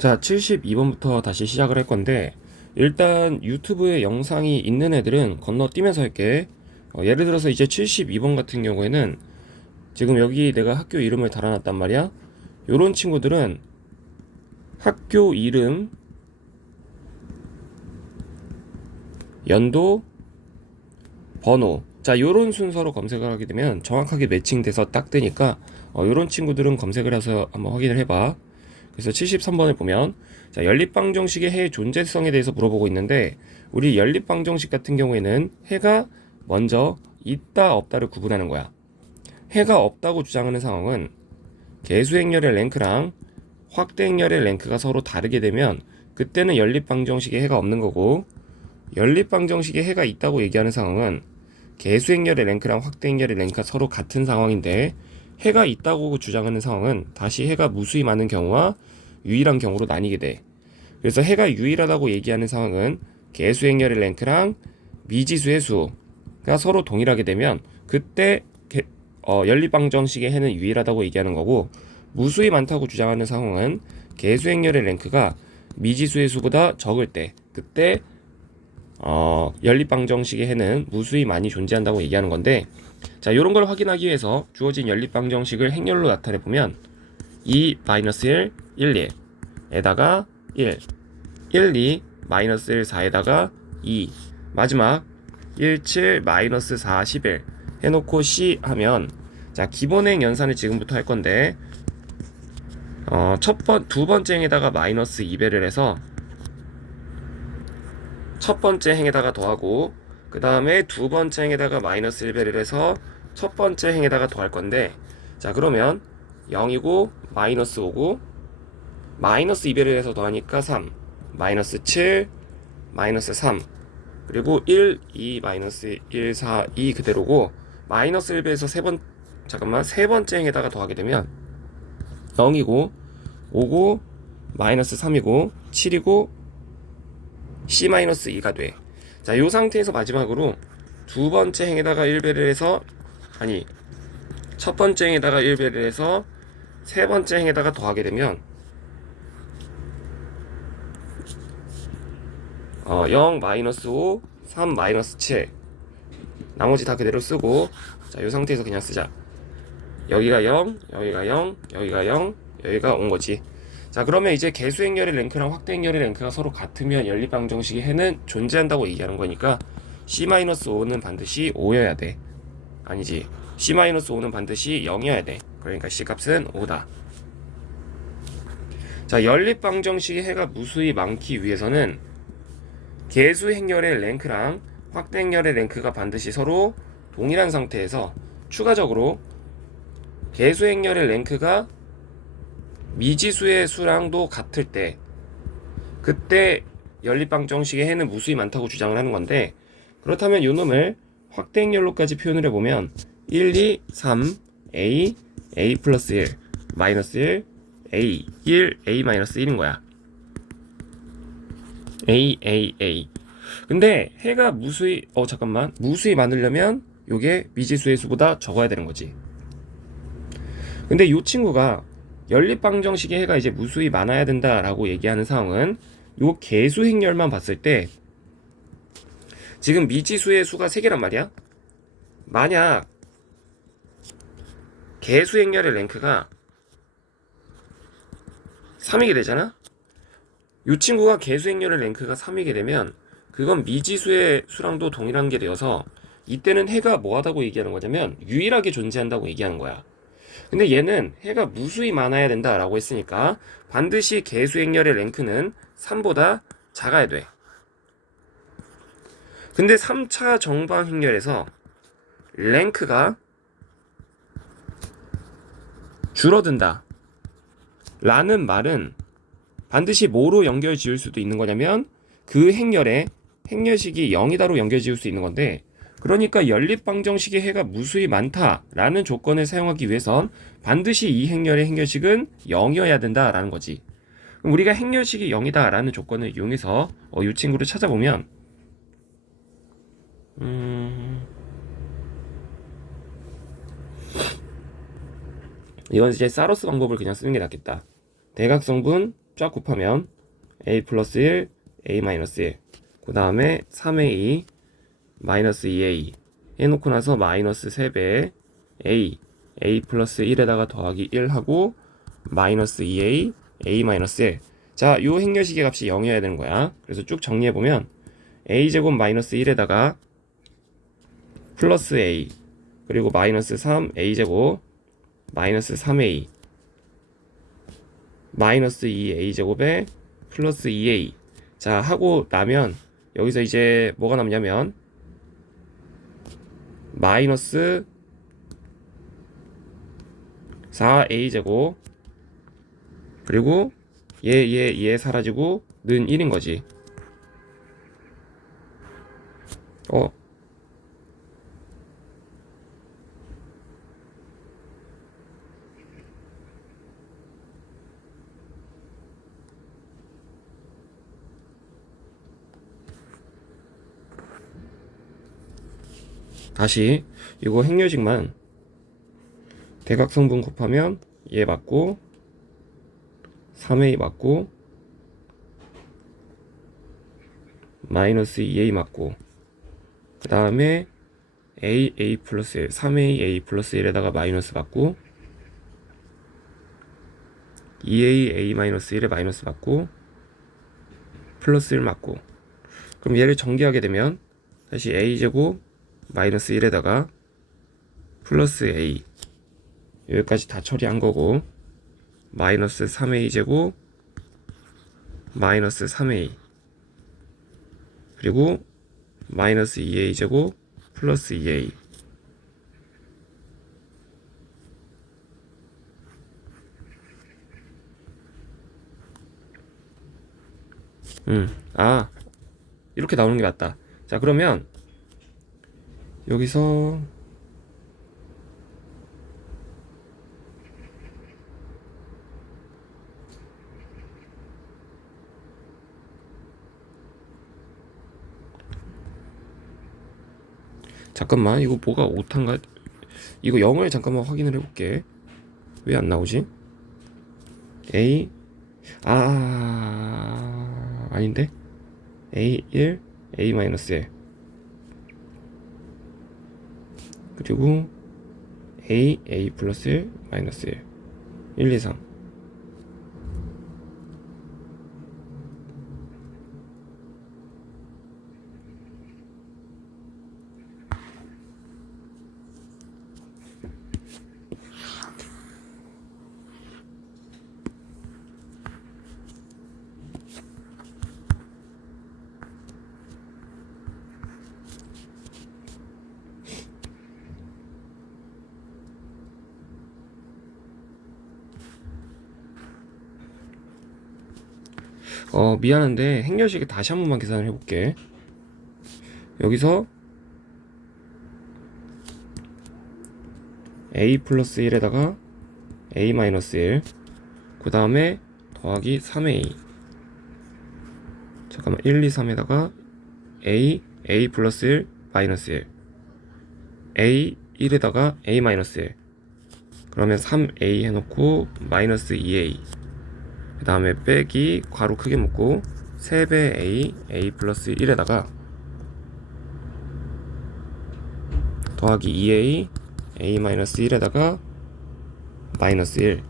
자, 72번부터 다시 시작을 할 건데, 일단 유튜브에 영상이 있는 애들은 건너뛰면서 할게. 예를 들어서 이제 72번 같은 경우에는 지금 여기 내가 학교 이름을 달아놨단 말이야. 요런 친구들은 학교 이름, 연도, 번호. 자, 요런 순서로 검색을 하게 되면 정확하게 매칭돼서 딱 뜨니까 요런 친구들은 검색을 해서 한번 확인을 해봐. 그래서 73번을 보면, 자, 연립방정식의 해의 존재성에 대해서 물어보고 있는데, 우리 연립방정식 같은 경우에는 해가 먼저 있다 없다를 구분하는 거야. 해가 없다고 주장하는 상황은 개수행렬의 랭크랑 확대행렬의 랭크가 서로 다르게 되면 그때는 연립방정식에 해가 없는 거고, 연립방정식에 해가 있다고 얘기하는 상황은 개수행렬의 랭크랑 확대행렬의 랭크가 서로 같은 상황인데, 해가 있다고 주장하는 상황은 다시 해가 무수히 많은 경우와 유일한 경우로 나뉘게 돼. 그래서 해가 유일하다고 얘기하는 상황은 개수행렬의 랭크랑 미지수의 수가 서로 동일하게 되면 그때 연립방정식의 해는 유일하다고 얘기하는 거고, 무수히 많다고 주장하는 상황은 개수행렬의 랭크가 미지수의 수보다 적을 때, 그때 연립방정식의 해는 무수히 많이 존재한다고 얘기하는 건데, 자, 요런 걸 확인하기 위해서 주어진 연립방정식을 행렬로 나타내보면 2-1, 1, 1에다가 1, 1, 2, 마이너스 1, 4에다가 2, 마지막 1, 7, 마이너스 4, 11 해놓고 C 하면, 자, 기본행 연산을 지금부터 할 건데, 두 번째 행에다가 마이너스 2배를 해서 첫 번째 행에다가 더하고, 그 다음에 두 번째 행에다가 마이너스 1배를 해서 첫 번째 행에다가 더할 건데, 자, 그러면 0이고 마이너스 5고 마이너스 2배를 해서 더하니까 3, 마이너스 7, 마이너스 3, 그리고 1, 2, 마이너스 1, 4, 2 그대로고, 마이너스 1배에서 세 번째 행에다가 더하게 되면 0이고 5고 마이너스 3이고 7이고 C-2가 돼. 자, 요 상태에서 마지막으로 두 번째 행에다가 1배를 해서, 아니, 첫 번째 행에다가 1배를 해서 세 번째 행에다가 더하게 되면 0, 마이너스 5, 3, 마이너스 7, 나머지 다 그대로 쓰고, 자, 요 상태에서 그냥 쓰자. 여기가 0, 여기가 0, 여기가 0, 여기가 온 거지. 자, 그러면 이제 개수행렬의 랭크랑 확대행렬의 랭크가 서로 같으면 연립방정식의 해는 존재한다고 얘기하는 거니까 C-5는 반드시 5여야 돼. 아니지, C-5는 반드시 0이어야 돼. 그러니까 C값은 5다. 자, 연립방정식의 해가 무수히 많기 위해서는 개수행렬의 랭크랑 확대행렬의 랭크가 반드시 서로 동일한 상태에서, 추가적으로 개수행렬의 랭크가 미지수의 수랑도 같을 때, 그때 연립방정식의 해는 무수히 많다고 주장을 하는 건데, 그렇다면 요 놈을 확대행렬로까지 표현을 해보면 1, 2, 3, A, A 플러스 1, 마이너스 1, A, 1, A 마이너스 1인 거야. A, A, A. 근데 해가 무수히 무수히 많으려면 요게 미지수의 수보다 적어야 되는 거지. 근데 요 친구가 연립방정식의 해가 이제 무수히 많아야 된다라고 얘기하는 상황은 요 개수행렬만 봤을 때, 지금 미지수의 수가 3개란 말이야. 만약 개수행렬의 랭크가 3이게 되잖아. 요 친구가 개수행렬의 랭크가 3이게 되면 그건 미지수의 수랑도 동일한 게 되어서, 이때는 해가 뭐하다고 얘기하는 거냐면 유일하게 존재한다고 얘기하는 거야. 근데 얘는 해가 무수히 많아야 된다라고 했으니까 반드시 개수행렬의 랭크는 3보다 작아야 돼. 근데 3차 정방행렬에서 랭크가 줄어든다 라는 말은 반드시 뭐로 연결 지을 수도 있는 거냐면 그 행렬에 행렬식이 0이다로 연결 지을 수 있는 건데, 그러니까 연립방정식의 해가 무수히 많다라는 조건을 사용하기 위해선 반드시 이 행렬의 행렬식은 0이어야 된다라는 거지. 그럼 우리가 행렬식이 0이다라는 조건을 이용해서 이 친구를 찾아보면, 이건 이제 사로스 방법을 그냥 쓰는 게 낫겠다. 대각성분 쫙 곱하면 a 플러스 1, a 마이너스 1, 그 다음에 3a 마이너스 2a 해놓고 나서 마이너스 3배 a 플러스 1에다가 더하기 1 하고 마이너스 2a a 마이너스 1. 자, 요 행렬식의 값이 0이어야 되는 거야. 그래서 쭉 정리해보면 a제곱 마이너스 1에다가 플러스 a 그리고 마이너스 3 a제곱 마이너스 3a 마이너스 2a제곱에 플러스 2a. 자, 하고 나면 여기서 이제 뭐가 남냐면 마이너스 4a제곱 그리고 얘 사라지고 는 1인 거지. 다시 이거 행렬식만 대각성분 곱하면 얘 맞고 3a 맞고 마이너스 2a 맞고 그 다음에 a 플러스 1 3a 플러스 1에다가 마이너스 맞고 2a 마이너스 1에 마이너스 맞고 플러스 1 맞고. 그럼 얘를 전개하게 되면 다시 a제곱 마이너스 1에다가 플러스 a 여기까지 다 처리한 거고 마이너스 3a제곱 마이너스 3a 그리고 마이너스 2a제곱 플러스 2a. 이렇게 나오는 게 맞다. 자, 그러면 여기서 잠깐만, 이거 뭐가 오탄가? 이거 0을 잠깐만 확인을 해볼게. 왜 안 나오지? a 아닌데? a 1 a 마이너스 1 그리고 a 플러스 1 마이너스 1 2 3. 미안한데 행렬식에 다시 한 번만 계산을 해볼게. 여기서 a 플러스 1에다가 a 마이너스 1 그 다음에 더하기 3a 잠깐만 1, 2, 3에다가 a 플러스 1 마이너스 1 a 1에다가 a 마이너스 1 그러면 3a 해놓고 마이너스 2a 그 다음에 빼기 괄호 크게 묶고 3배 a 플러스 1에다가 더하기 2a a 마이너스 1에다가 마이너스 1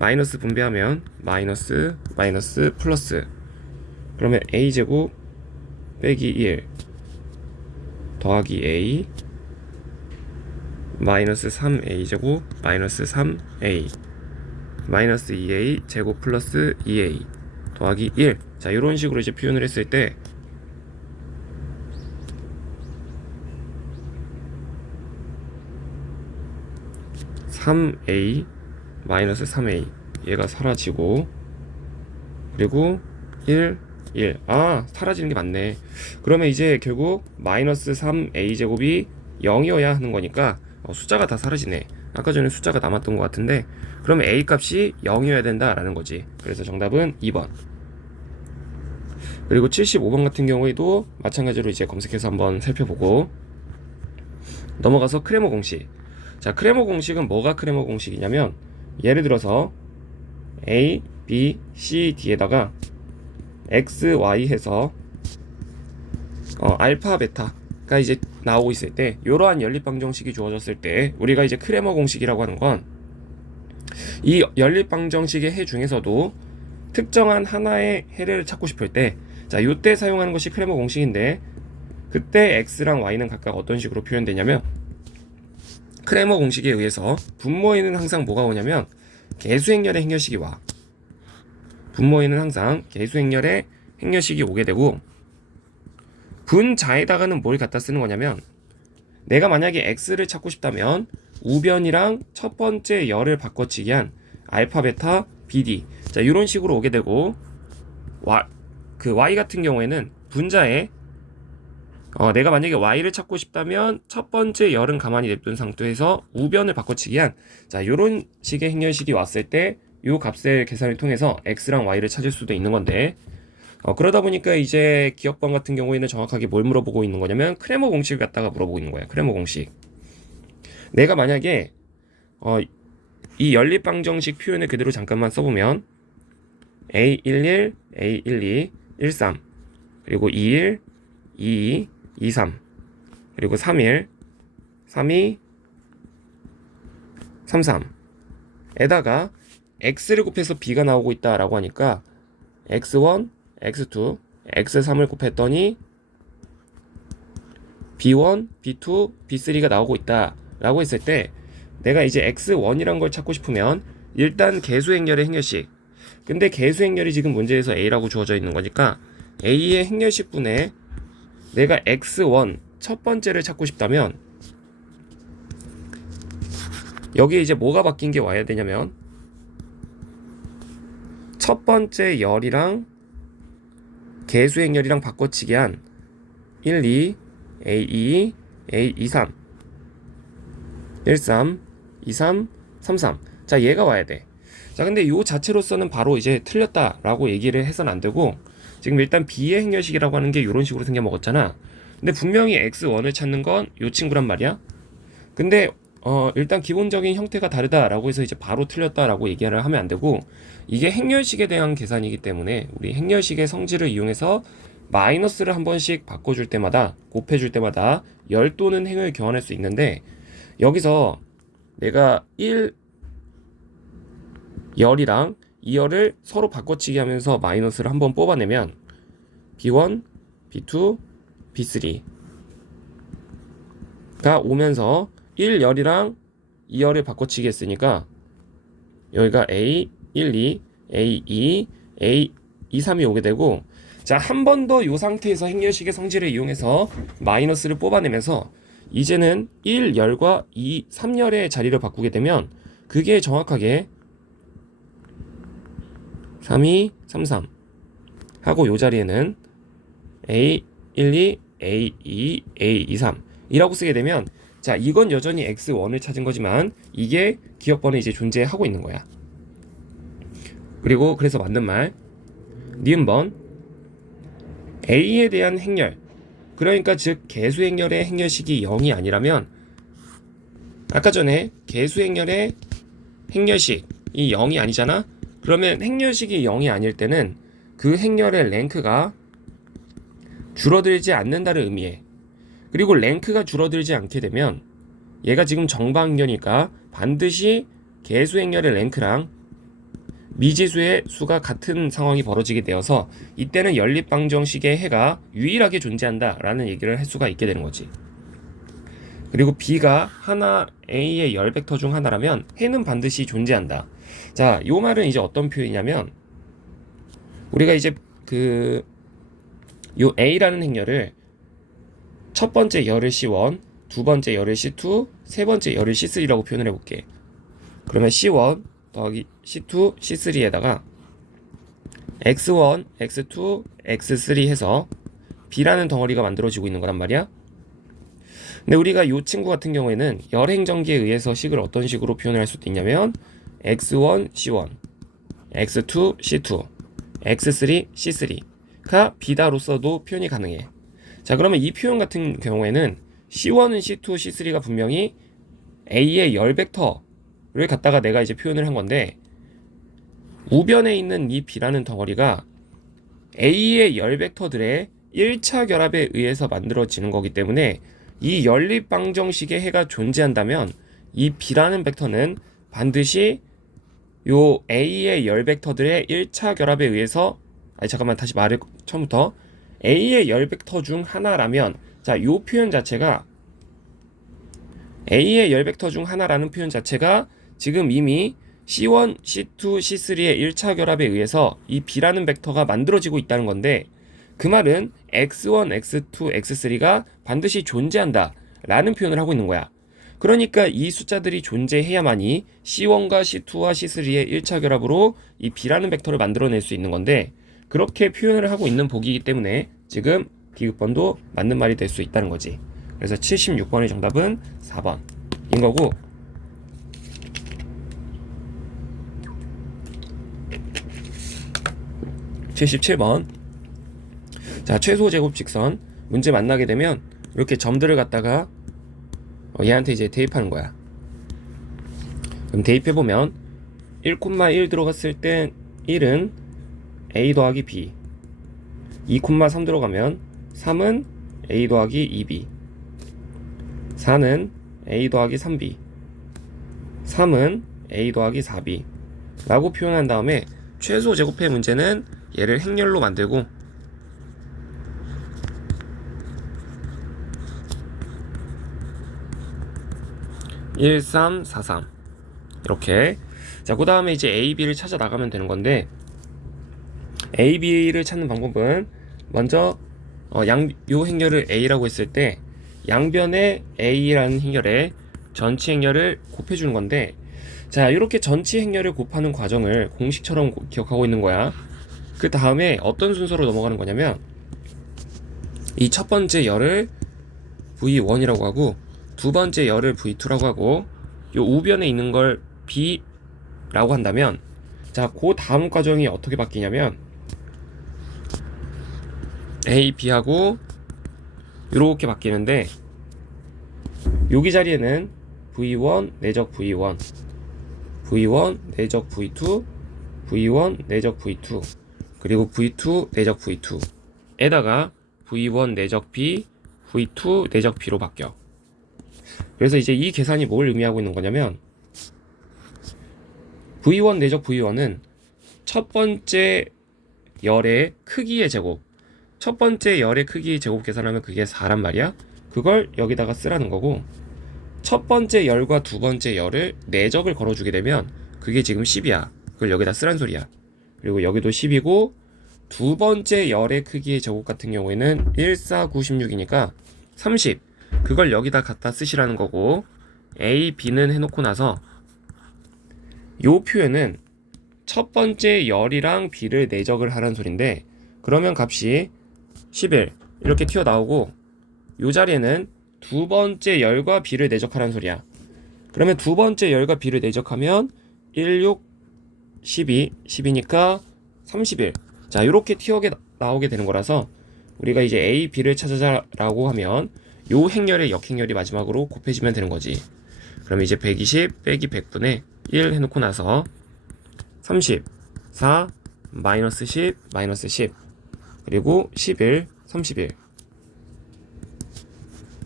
마이너스 분배하면 마이너스 플러스 그러면 a제곱 빼기 1 더하기 a 마이너스 3a제곱 마이너스 3a 마이너스 2a 제곱 플러스 2a 더하기 1. 자, 이런 식으로 이제 표현을 했을 때 (3a) 마이너스 3a 얘가 사라지고 그리고 1 사라지는 게 맞네. 그러면 이제 결국 마이너스 3a 제곱이 0이어야 하는 거니까 숫자가 다 사라지네. 아까 전에 숫자가 남았던 것 같은데 그러면 a 값이 0이어야 된다라는 거지. 그래서 정답은 2번. 그리고 75번 같은 경우에도 마찬가지로 이제 검색해서 한번 살펴보고 넘어가서 크레모 공식. 자, 크레모 공식은 뭐가 크레모 공식이냐면 예를 들어서 a B, C, D에다가 X, Y 해서 알파, 베타가 이제 나오고 있을 때, 이러한 연립방정식이 주어졌을 때 우리가 이제 크레머 공식이라고 하는 건 이 연립방정식의 해 중에서도 특정한 하나의 해를 찾고 싶을 때, 자, 요때 사용하는 것이 크레머 공식인데, 그때 X랑 Y는 각각 어떤 식으로 표현되냐면, 크레머 공식에 의해서 분모에는 항상 뭐가 오냐면 개수행렬의 행렬식이 와. 분모에는 항상 개수행렬의 행렬식이 오게 되고, 분자에다가는 뭘 갖다 쓰는 거냐면, 내가 만약에 X를 찾고 싶다면 우변이랑 첫 번째 열을 바꿔치기 한 알파, 베타, BD, 자, 이런 식으로 오게 되고, Y 같은 경우에는 분자에 내가 만약에 Y를 찾고 싶다면 첫 번째 열은 가만히 냅둔 상태에서 우변을 바꿔치기 한, 자, 요런 식의 행렬식이 왔을 때 요 값의 계산을 통해서 X랑 Y를 찾을 수도 있는 건데, 그러다 보니까 이제 기억번 같은 경우에는 정확하게 뭘 물어보고 있는 거냐면 크레머 공식을 갖다가 물어보고 있는 거야. 크레머 공식. 내가 만약에 이 연립방정식 표현을 그대로 잠깐만 써보면 A11, A12, 13, 그리고 21, 22, 23, 그리고 31, 32, 33에다가 X를 곱해서 B가 나오고 있다라고 하니까 X1, X2, X3을 곱했더니 B1, B2, B3가 나오고 있다라고 했을 때, 내가 이제 X1이란 걸 찾고 싶으면 일단 개수행렬의 행렬식, 근데 개수행렬이 지금 문제에서 A라고 주어져 있는 거니까 A의 행렬식분에 내가 X1 첫 번째를 찾고 싶다면 여기에 이제 뭐가 바뀐 게 와야 되냐면 첫 번째 열이랑 개수행렬이랑 바꿔치기 한 1, 2, A2, A23, 13, 23, 33. 자, 얘가 와야 돼. 자, 근데 요 자체로서는 바로 이제 틀렸다라고 얘기를 해서는 안 되고, 지금 일단 B의 행렬식이라고 하는 게 이런 식으로 생겨 먹었잖아. 근데 분명히 X1을 찾는 건 요 친구란 말이야. 근데 일단 기본적인 형태가 다르다라고 해서 이제 바로 틀렸다라고 얘기를 하면 안 되고, 이게 행렬식에 대한 계산이기 때문에 우리 행렬식의 성질을 이용해서 마이너스를 한 번씩 바꿔줄 때마다, 곱해줄 때마다 열 또는 행을 교환할 수 있는데, 여기서 내가 1 열이랑 2열을 서로 바꿔치기 하면서 마이너스를 한번 뽑아내면 B1, B2, B3가 오면서 1열이랑 2열을 바꿔치기 했으니까 여기가 A, 1, 2, A, 2, A, 2, 3이 오게 되고, 자, 한 번 더 이 상태에서 행렬식의 성질을 이용해서 마이너스를 뽑아내면서 이제는 1열과 2, 3열의 자리를 바꾸게 되면 그게 정확하게 3, 2, 3, 3 하고 요 자리에는 A, 1, 2, A, 2, A, 2, 3 이라고 쓰게 되면, 자, 이건 여전히 X1을 찾은 거지만 이게 기억번에 이제 존재하고 있는 거야. 그리고 그래서 맞는 말, 니은번 A에 대한 행렬, 그러니까 즉 개수행렬의 행렬식이 0이 아니라면, 아까 전에 개수행렬의 행렬식이 0이 아니잖아? 그러면 행렬식이 0이 아닐 때는 그 행렬의 랭크가 줄어들지 않는다를 의미해. 그리고 랭크가 줄어들지 않게 되면 얘가 지금 정방행렬이니까 반드시 개수행렬의 랭크랑 미지수의 수가 같은 상황이 벌어지게 되어서 이때는 연립방정식의 해가 유일하게 존재한다라는 얘기를 할 수가 있게 되는 거지. 그리고 B가 하나 A의 열 벡터 중 하나라면 해는 반드시 존재한다. 자, 요 말은 이제 어떤 표현이냐면, 우리가 이제 요 A라는 행렬을 첫 번째 열을 C1, 두 번째 열을 C2, 세 번째 열을 C3라고 표현을 해볼게. 그러면 C1 더하기 C2, C3에다가 X1, X2, X3 해서 B라는 덩어리가 만들어지고 있는 거란 말이야. 근데 우리가 이 친구 같은 경우에는 열행정기에 의해서 식을 어떤 식으로 표현을 할 수도 있냐면 X1, C1, X2, C2, X3, C3가 B다로서도 표현이 가능해. 자, 그러면 이 표현 같은 경우에는 C1은 C2, C3가 분명히 A의 열 벡터를 갖다가 내가 이제 표현을 한 건데, 우변에 있는 이 B라는 덩어리가 A의 열 벡터들의 1차 결합에 의해서 만들어지는 거기 때문에 이 연립방정식의 해가 존재한다면 이 B라는 벡터는 반드시 요 A의 열 벡터들의 1차 결합에 의해서 잠깐만 다시 말을 처음부터 A의 열 벡터 중 하나라면 자, 요 표현 자체가 A의 열 벡터 중 하나라는 표현 자체가 지금 이미 C1, C2, C3의 1차 결합에 의해서 이 B라는 벡터가 만들어지고 있다는 건데 그 말은 X1, X2, X3가 반드시 존재한다 라는 표현을 하고 있는 거야. 그러니까 이 숫자들이 존재해야만이 C1과 C2와 C3의 1차 결합으로 이 B라는 벡터를 만들어낼 수 있는 건데 그렇게 표현을 하고 있는 보기이기 때문에 지금 디귿번도 맞는 말이 될 수 있다는 거지. 그래서 76번의 정답은 4번인 거고 77번 자 최소 제곱 직선 문제 만나게 되면 이렇게 점들을 갖다가 얘한테 이제 대입하는 거야. 그럼 대입해보면 1,1 들어갔을 땐 1은 a 더하기 b 2,3 들어가면 3은 a 더하기 2b 4는 a 더하기 3b 3은 a 더하기 4b 라고 표현한 다음에 최소 제곱해 문제는 얘를 행렬로 만들고 (1, 3, 4, 3) 이렇게 자 그 다음에 이제 a, b를 찾아 나가면 되는 건데 a, b를 찾는 방법은 먼저 요 행렬을 a라고 했을 때 양변에 a라는 행렬에 전치 행렬을 곱해주는 건데 자 이렇게 전치 행렬을 곱하는 과정을 공식처럼 기억하고 있는 거야. 그 다음에 어떤 순서로 넘어가는 거냐면 이 첫 번째 열을 V1이라고 하고 두 번째 열을 V2라고 하고 요 우변에 있는 걸 B라고 한다면 자 그 다음 과정이 어떻게 바뀌냐면 A, B하고 이렇게 바뀌는데 여기 자리에는 V1 내적 V1 V1 내적 V2 V1 내적 V2 그리고 V2 내적 V2 에다가 V1 내적 B V2 내적 B로 바뀌어. 그래서 이제 이 계산이 뭘 의미하고 있는 거냐면 V1 내적 V1은 첫 번째 열의 크기의 제곱 첫 번째 열의 크기의 제곱 계산하면 그게 4란 말이야. 그걸 여기다가 쓰라는 거고 첫 번째 열과 두 번째 열을 내적을 걸어주게 되면 그게 지금 10이야. 그걸 여기다 쓰란 소리야. 그리고 여기도 10이고 두 번째 열의 크기의 제곱 같은 경우에는 1, 4, 9, 16이니까 30 그걸 여기다 갖다 쓰시라는 거고 A, B는 해놓고 나서 요 표현은 첫 번째 열이랑 B를 내적을 하라는 소린데 그러면 값이 11 이렇게 튀어나오고 요 자리에는 두 번째 열과 B를 내적하라는 소리야. 그러면 두 번째 열과 B를 내적하면 1, 6, 12, 10이니까 31 자 요렇게 튀어나오게 되는 거라서 우리가 이제 A, B를 찾아라고 하면 요 행렬의 역행렬이 마지막으로 곱해지면 되는 거지. 그럼 이제 120 빼기 100분의 1 해놓고 나서 30 4 마이너스 10 마이너스 10 그리고 11 31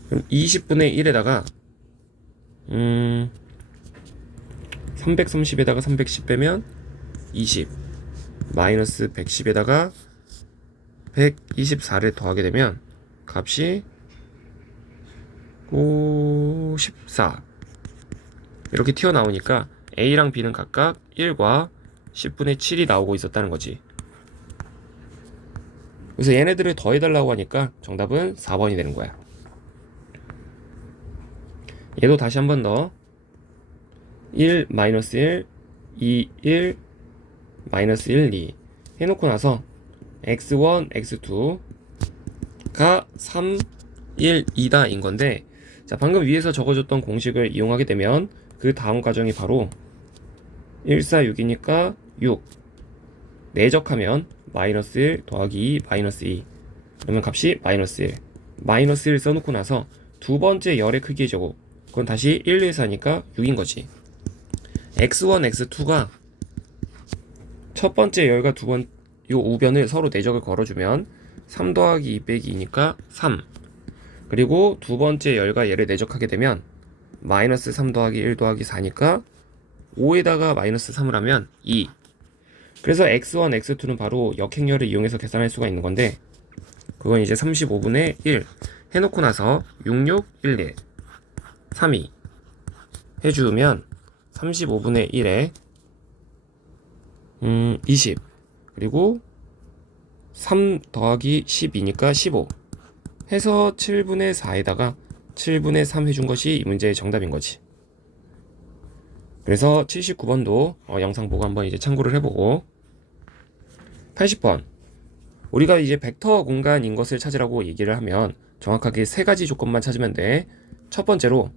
그럼 20분의 1에다가 330에다가 310 빼면 20 마이너스 110에다가 124를 더하게 되면 값이 14 이렇게 튀어나오니까 A랑 B는 각각 1과 10분의 7이 나오고 있었다는 거지. 그래서 얘네들을 더해달라고 하니까 정답은 4번이 되는 거야. 얘도 다시 한 번 더 1, 마이너스 1, 2, 1, 마이너스 1, 2 해놓고 나서 x1, x2가 3, 1, 2다 인 건데 자 방금 위에서 적어줬던 공식을 이용하게 되면 그 다음 과정이 바로 1, 4, 6이니까 6 내적하면 마이너스 1 더하기 2 마이너스 2 그러면 값이 마이너스 1 마이너스 1 써놓고 나서 두 번째 열의 크기의 제곱 그건 다시 1, 2, 4니까 6인 거지. x1, x2가 첫 번째 열과 요 우변을 서로 내적을 걸어주면 3 더하기 2 빼기 2니까 3. 그리고 두 번째 열과 얘를 내적하게 되면 마이너스 3 더하기 1 더하기 4니까 5에다가 마이너스 3을 하면 2. 그래서 x1, x2는 바로 역행열을 이용해서 계산할 수가 있는 건데, 그건 이제 35분의 1 해놓고 나서 6611 32 해주면 35분의 1에 20 그리고 3 더하기 12니까 15 해서 7분의 4에다가 7분의 3 해준 것이 이 문제의 정답인 거지. 그래서 79번도 영상 보고 한번 이제 참고를 해보고, 80번 우리가 이제 벡터 공간인 것을 찾으라고 얘기를 하면 정확하게 세 가지 조건만 찾으면 돼. 첫 번째로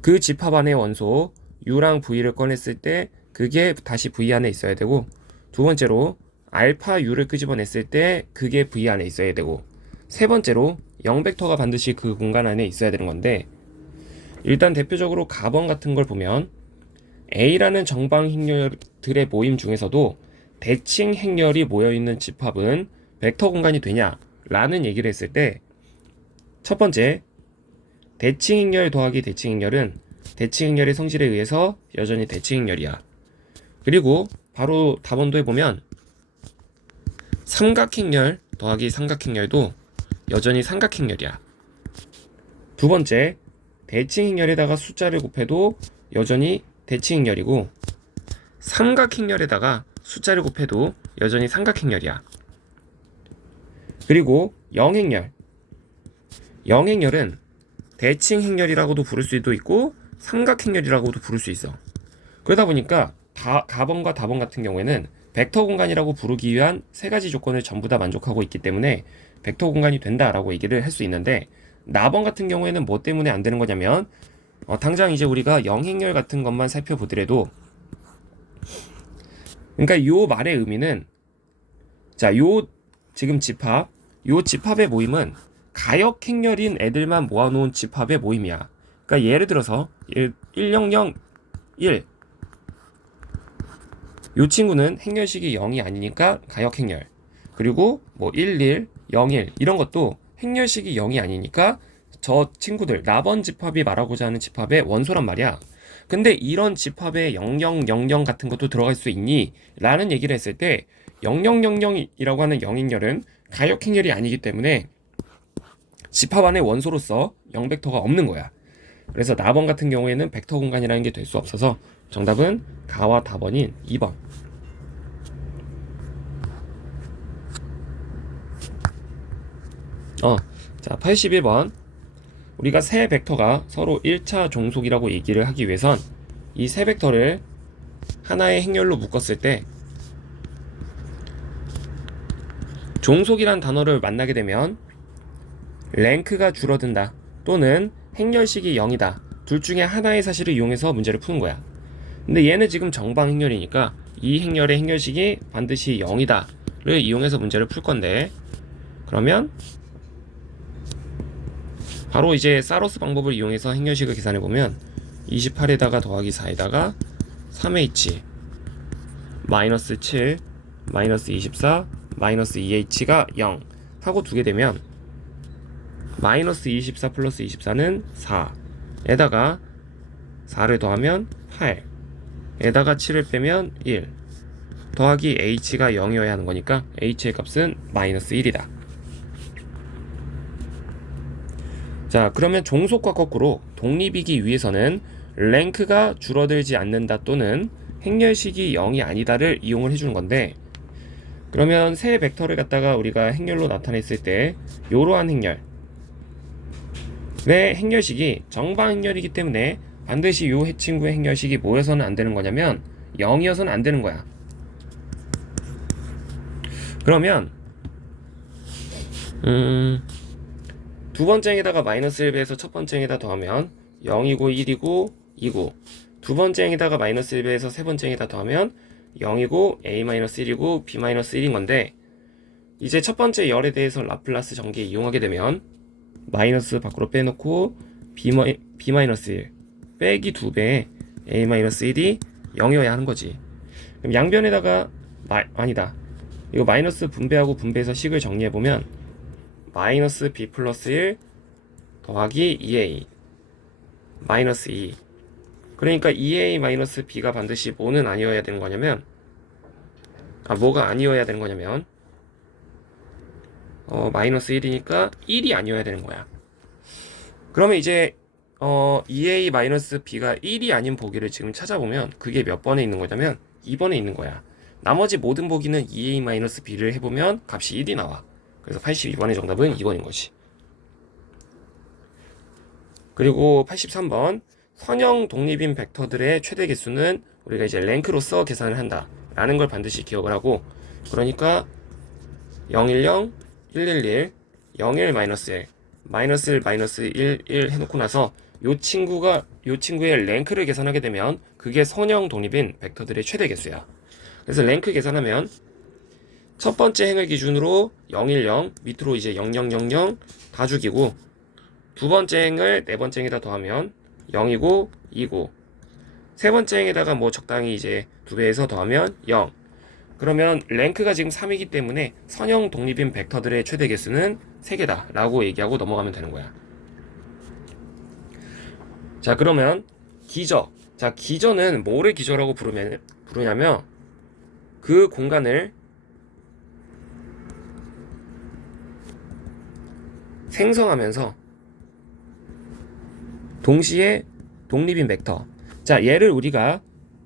그 집합 안의 원소 u랑 v를 꺼냈을 때 그게 다시 v 안에 있어야 되고, 두 번째로 알파 u를 끄집어냈을 때 그게 v 안에 있어야 되고, 세 번째로 0벡터가 반드시 그 공간 안에 있어야 되는 건데, 일단 대표적으로 가번 같은 걸 보면 A라는 정방 행렬들의 모임 중에서도 대칭 행렬이 모여있는 집합은 벡터 공간이 되냐 라는 얘기를 했을 때, 첫 번째, 대칭 행렬 더하기 대칭 행렬은 대칭 행렬의 성질에 의해서 여전히 대칭 행렬이야. 그리고 바로 답원도에 보면 삼각행렬 더하기 삼각행렬도 여전히 삼각행렬이야. 두 번째, 대칭행렬에다가 숫자를 곱해도 여전히 대칭행렬이고, 삼각행렬에다가 숫자를 곱해도 여전히 삼각행렬이야. 그리고 영행렬, 영행렬은 대칭행렬이라고도 부를 수도 있고 삼각행렬이라고도 부를 수 있어. 그러다 보니까 가번과 다번 같은 경우에는 벡터 공간이라고 부르기 위한 세 가지 조건을 전부 다 만족하고 있기 때문에 벡터 공간이 된다라고 얘기를 할 수 있는데, 나번 같은 경우에는 뭐 때문에 안 되는 거냐면, 당장 이제 우리가 영행렬 같은 것만 살펴보더라도, 그러니까 요 말의 의미는, 자, 요 지금 집합, 요 집합의 모임은 가역행렬인 애들만 모아놓은 집합의 모임이야. 그러니까 예를 들어서 1001, 요 친구는 행렬식이 0이 아니니까 가역행렬. 그리고 뭐 11, 01 이런 것도 행렬식이 0이 아니니까 저 친구들 나번 집합이 말하고자 하는 집합의 원소란 말이야. 근데 이런 집합에 0000 같은 것도 들어갈 수 있니? 라는 얘기를 했을 때 0000이라고 하는 영행렬은 가역행렬이 아니기 때문에 집합 안에 원소로서 0벡터가 없는 거야. 그래서 나번 같은 경우에는 벡터 공간이라는 게 될 수 없어서 정답은 가와 다번인 2번. 자, 81번. 우리가 세 벡터가 서로 1차 종속이라고 얘기를 하기 위해선 이 세 벡터를 하나의 행렬로 묶었을 때 종속이란 단어를 만나게 되면 랭크가 줄어든다 또는 행렬식이 0이다, 둘 중에 하나의 사실을 이용해서 문제를 푸는 거야. 근데 얘는 지금 정방 행렬이니까 이 행렬의 행렬식이 반드시 0이다를 이용해서 문제를 풀 건데, 그러면 바로 이제 사로스 방법을 이용해서 행렬식을 계산해 보면 28에다가 더하기 4에다가 3h 마이너스 7 마이너스 24 마이너스 2h가 0 하고 두게 되면 마이너스 24 플러스 24는 4에다가 4를 더하면 8 에다가 7을 빼면 1 더하기 h가 0이어야 하는 거니까 h의 값은 마이너스 1이다. 자, 그러면 종속과 거꾸로 독립이기 위해서는 랭크가 줄어들지 않는다 또는 행렬식이 0이 아니다를 이용을 해주는 건데, 그러면 세 벡터를 갖다가 우리가 행렬로 나타냈을 때 이러한 행렬, 내 행렬식이 정방 행렬이기 때문에 반드시 요 친구의 행렬식이 뭐여서는 안 되는 거냐면 0이어서는 안 되는 거야. 그러면 두 번째 행에다가 마이너스 1 배해서 첫 번째 행에다 더하면 0이고 1이고 2고, 두 번째 행에다가 마이너스 1 배해서 세 번째 행에다 더하면 0이고 a-1이고 b-1인 건데, 이제 첫 번째 열에 대해서 라플라스 전개 이용하게 되면 마이너스 밖으로 빼놓고 b-1 빼기 2배에 a-1이 0이어야 하는 거지. 그럼 양변에다가 아니다. 이거 마이너스 분배하고 분배해서 식을 정리해보면 마이너스 b 플러스 1 더하기 2a 마이너스 2. 그러니까 2a 마이너스 b가 반드시 뭐는 아니어야 되는 거냐면 뭐가 아니어야 되는 거냐면 마이너스 1이니까 1이 아니어야 되는 거야. 그러면 이제 2a 마이너스 b가 1이 아닌 보기를 지금 찾아보면 그게 몇 번에 있는 거냐면 2번에 있는 거야. 나머지 모든 보기는 2a 마이너스 b를 해보면 값이 1이 나와. 그래서 82번의 정답은 2번인 거지. 그리고 83번 선형 독립인 벡터들의 최대 개수는 우리가 이제 랭크로서 계산을 한다 라는 걸 반드시 기억을 하고, 그러니까 010, 111, 01 마이너스 1 마이너스 1 마이너스 1 1 해놓고 나서 요 친구의 랭크를 계산하게 되면 그게 선형 독립인 벡터들의 최대 개수야. 그래서 랭크 계산하면 첫 번째 행을 기준으로 010 밑으로 이제 0000 다 죽이고, 두 번째 행을 네 번째 행에다 더하면 0이고 2고, 세 번째 행에다가 뭐 적당히 이제 두 배해서 더하면 0. 그러면 랭크가 지금 3이기 때문에 선형 독립인 벡터들의 최대 개수는 3개다 라고 얘기하고 넘어가면 되는 거야. 자, 그러면 기저. 자, 기저는 뭐를 기저라고 부르냐면 그 공간을 생성하면서 동시에 독립인 벡터. 자, 얘를 우리가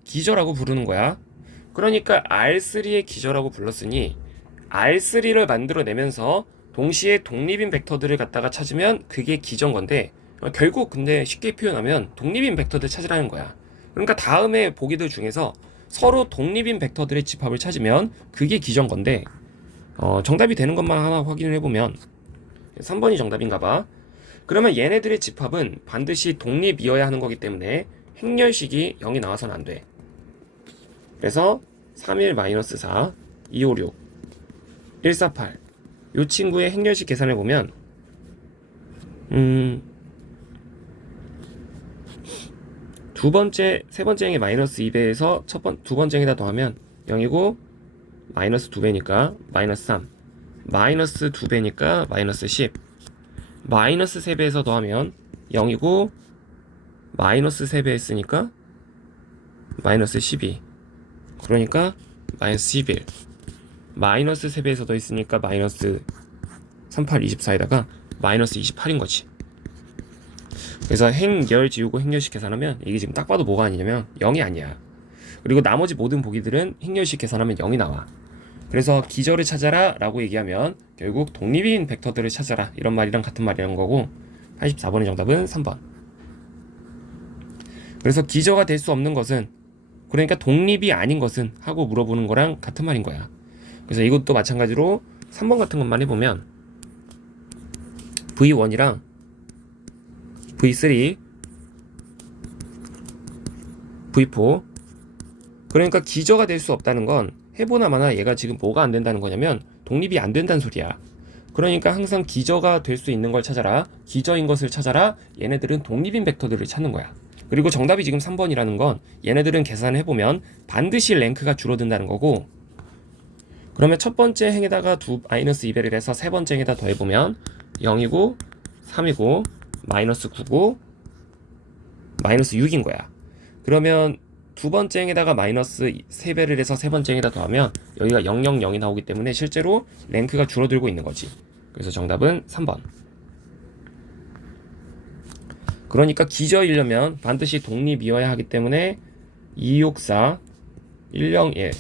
기저라고 부르는 거야. 그러니까 R3의 기저라고 불렀으니 R3를 만들어내면서 동시에 독립인 벡터들을 갖다가 찾으면 그게 기저인 건데, 결국 근데 쉽게 표현하면 독립인 벡터들 찾으라는 거야. 그러니까 다음에 보기들 중에서 서로 독립인 벡터들의 집합을 찾으면 그게 기저인 건데, 정답이 되는 것만 하나 확인을 해보면 3번이 정답인가 봐. 그러면 얘네들의 집합은 반드시 독립이어야 하는 거기 때문에 행렬식이 0이 나와서는 안 돼. 그래서 31-4, 256, 148 이 친구의 행렬식 계산해 보면 세 번째 행의 마이너스 2배에서 두 번째 행에다 더하면 0이고, 마이너스 2배니까 마이너스 3, 마이너스 2배니까 마이너스 10, 마이너스 3배에서 더하면 0이고, 마이너스 3배 했으니까 마이너스 12, 그러니까 마이너스 11, 마이너스 3배에서 더 있으니까 마이너스 38, 24에다가 마이너스 28인 거지. 그래서 행열 지우고 행렬식 계산하면 이게 지금 딱 봐도 뭐가 아니냐면 0이 아니야. 그리고 나머지 모든 보기들은 행렬식 계산하면 0이 나와. 그래서 기저를 찾아라 라고 얘기하면 결국 독립인 벡터들을 찾아라 이런 말이랑 같은 말이라는 거고, 84번의 정답은 3번. 그래서 기저가 될 수 없는 것은, 그러니까 독립이 아닌 것은 하고 물어보는 거랑 같은 말인 거야. 그래서 이것도 마찬가지로 3번 같은 것만 해보면 V1이랑 V3, V4, 그러니까 기저가 될 수 없다는 건 해보나 마나 얘가 지금 뭐가 안 된다는 거냐면 독립이 안 된다는 소리야. 그러니까 항상 기저가 될 수 있는 걸 찾아라, 기저인 것을 찾아라. 얘네들은 독립인 벡터들을 찾는 거야. 그리고 정답이 지금 3번이라는 건 얘네들은 계산해보면 반드시 랭크가 줄어든다는 거고, 그러면 첫 번째 행에다가 마이너스 2배를 해서 세 번째 행에다 더해보면 0이고 3이고 마이너스 9고 마이너스 6인 거야. 그러면 두 번째 행에다가 마이너스 3배를 해서 세 번째 행에다 더하면 여기가 000이 나오기 때문에 실제로 랭크가 줄어들고 있는 거지. 그래서 정답은 3번. 그러니까 기저이려면 반드시 독립이어야 하기 때문에 264, 101,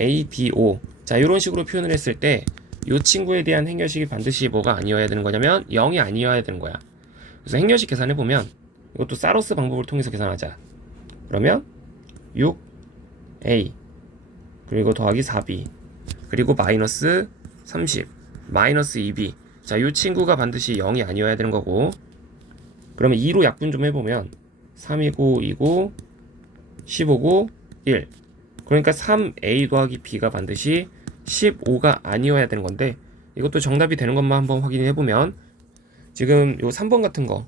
A, B, O. 자, 이런 식으로 표현을 했을 때 이 친구에 대한 행렬식이 반드시 뭐가 아니어야 되는 거냐면 0이 아니어야 되는 거야. 그래서 행렬식 계산해보면 이것도 사로스 방법을 통해서 계산하자. 그러면 6A 그리고 더하기 4B 그리고 마이너스 30 마이너스 2B. 자, 이 친구가 반드시 0이 아니어야 되는 거고, 그러면 2로 약분 좀 해보면 3이고 2고 15고 1, 그러니까 3A 더하기 B가 반드시 15가 아니어야 되는 건데, 이것도 정답이 되는 것만 한번 확인해 보면 지금 요 3번 같은 거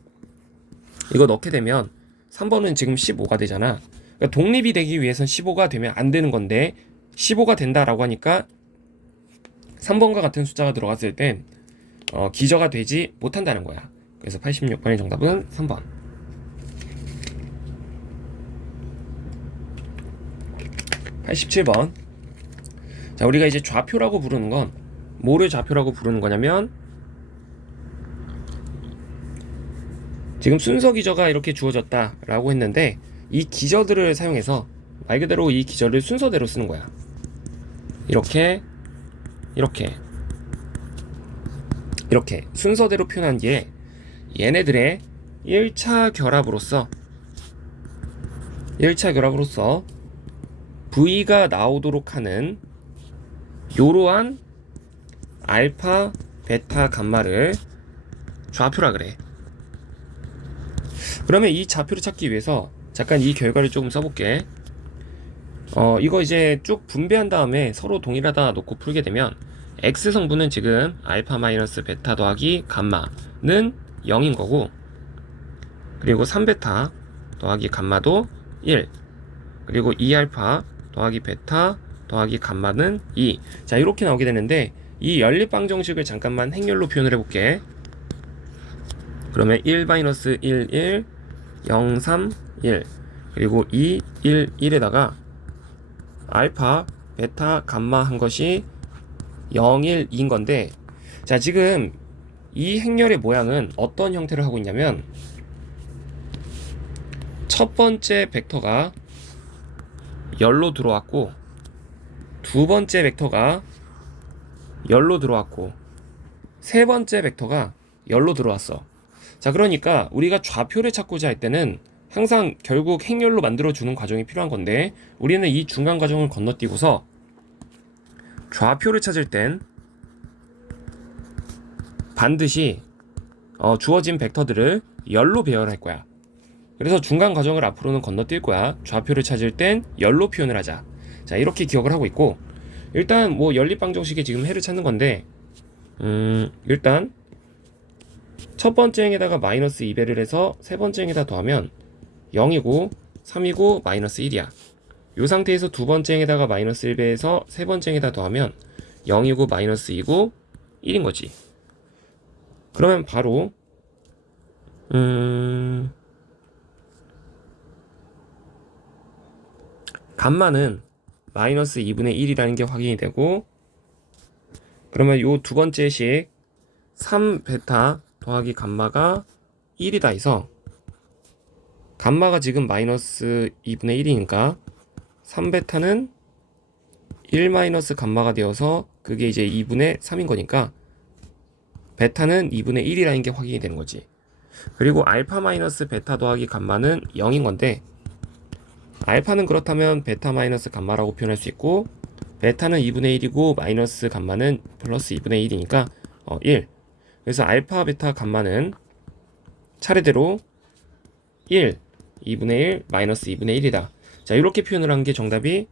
이거 넣게 되면 3번은 지금 15가 되잖아. 그러니까 독립이 되기 위해선 15가 되면 안 되는 건데 15가 된다라고 하니까 3번과 같은 숫자가 들어갔을 땐 기저가 되지 못한다는 거야. 그래서 86번의 정답은 3번. 87번. 자, 우리가 이제 좌표라고 부르는 건 뭐를 좌표라고 부르는 거냐면 지금 순서 기저가 이렇게 주어졌다 라고 했는데 이 기저들을 사용해서 말 그대로 이 기저를 순서대로 쓰는 거야. 이렇게 이렇게 순서대로 표현한 뒤에 얘네들의 1차 결합으로서 V가 나오도록 하는 이러한 알파, 베타, 감마를 좌표라 그래. 그러면 이 좌표를 찾기 위해서 잠깐 이 결과를 조금 써볼게. 이거 이제 쭉 분배한 다음에 서로 동일하다 놓고 풀게 되면 X 성분은 지금 알파 마이너스 베타 더하기 감마는 0인 거고, 그리고 3베타 더하기 감마도 1, 그리고 2알파 더하기 베타 더하기 감마는 2. 자, 이렇게 나오게 되는데 이 연립방정식을 잠깐만 행렬로 표현을 해볼게. 그러면 1 마이너스 1, 1, 0, 3, 1, 그리고 2, 1, 1에다가 알파, 베타, 감마 한 것이 0, 1, 2인 건데, 자, 지금 이 행렬의 모양은 어떤 형태를 하고 있냐면 첫 번째 벡터가 열로 들어왔고, 두 번째 벡터가 열로 들어왔고, 세 번째 벡터가 열로 들어왔어. 자, 그러니까 우리가 좌표를 찾고자 할 때는 항상 결국 행렬로 만들어주는 과정이 필요한 건데, 우리는 이 중간 과정을 건너뛰고서 좌표를 찾을 땐 반드시 주어진 벡터들을 열로 배열할 거야. 그래서 중간 과정을 앞으로는 건너뛸 거야. 좌표를 찾을 땐 열로 표현을 하자. 자, 이렇게 기억을 하고 있고, 일단 뭐 연립방정식에 지금 해를 찾는 건데, 일단 첫 번째 행에다가 마이너스 2배를 해서 세 번째 행에다 더하면 0이고 3이고 마이너스 1이야. 이 상태에서 두 번째 행에다가 마이너스 1배해서 세 번째 행에다 더하면 0이고 마이너스 2고 1인 거지. 그러면 바로 감마는 마이너스 2분의 1이라는 게 확인이 되고, 그러면 요 두 번째 식 3베타 더하기 감마가 1이다 해서 감마가 지금 마이너스 2분의 1이니까 3베타는 1 마이너스 감마가 되어서 그게 이제 2분의 3인 거니까 베타는 2분의 1이라는 게 확인이 되는 거지. 그리고 알파 마이너스 베타 더하기 감마는 0인 건데, 알파는 그렇다면 베타 마이너스 감마라고 표현할 수 있고, 베타는 2분의 1이고 마이너스 감마는 플러스 2분의 1이니까 1. 그래서 알파 베타 감마는 차례대로 1, 2분의 1, 마이너스 2분의 1이다. 자, 이렇게 표현을 한 게 정답이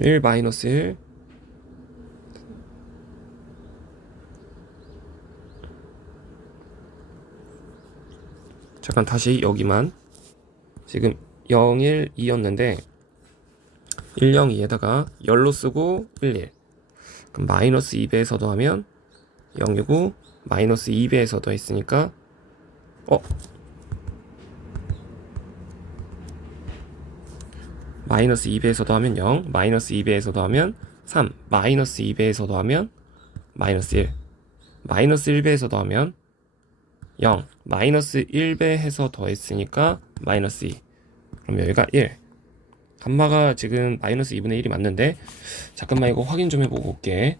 1 마이너스 1, 잠깐 다시 여기만, 지금 0, 1, 2였는데 1, 0, 2에다가 열로 쓰고 1, 1, 그럼 마이너스 2배에서 더하면 0이고 마이너스 2배에서 더했으니까 마이너스 2배에서 더하면 0, 마이너스 2배에서 더하면 3, 마이너스 2배에서 더하면 마이너스 1, 마이너스 1배에서 더하면 0, 마이너스 1배 해서 더했으니까 마이너스 2. 그럼 여기가 1. 감마가 지금 마이너스 2분의 1이 맞는데, 잠깐만 이거 확인 좀 해보고 올게.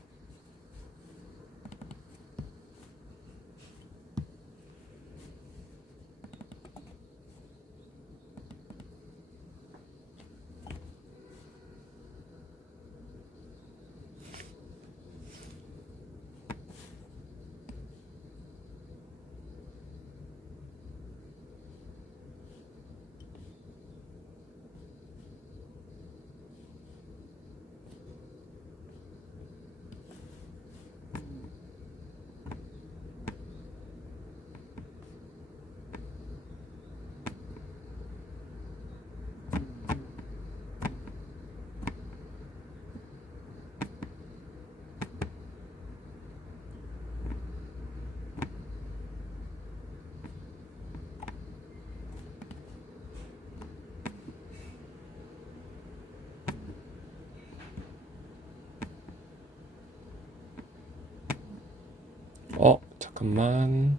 잠깐만.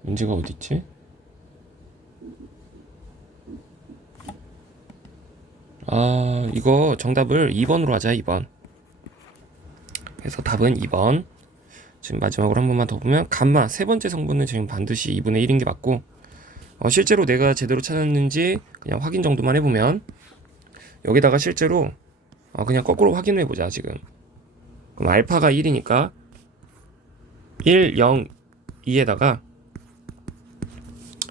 문제가 어딨지? 이거 정답을 2번으로 하자. 2번. 그래서 답은 2번. 지금 마지막으로 한 번만 더 보면 감마 세 번째 성분은 지금 반드시 2분의 1인 게 맞고, 실제로 내가 제대로 찾았는지 그냥 확인 정도만 해보면, 여기다가 실제로 그냥 거꾸로 확인을 해보자. 지금 그럼 알파가 1이니까 1, 0, 2에다가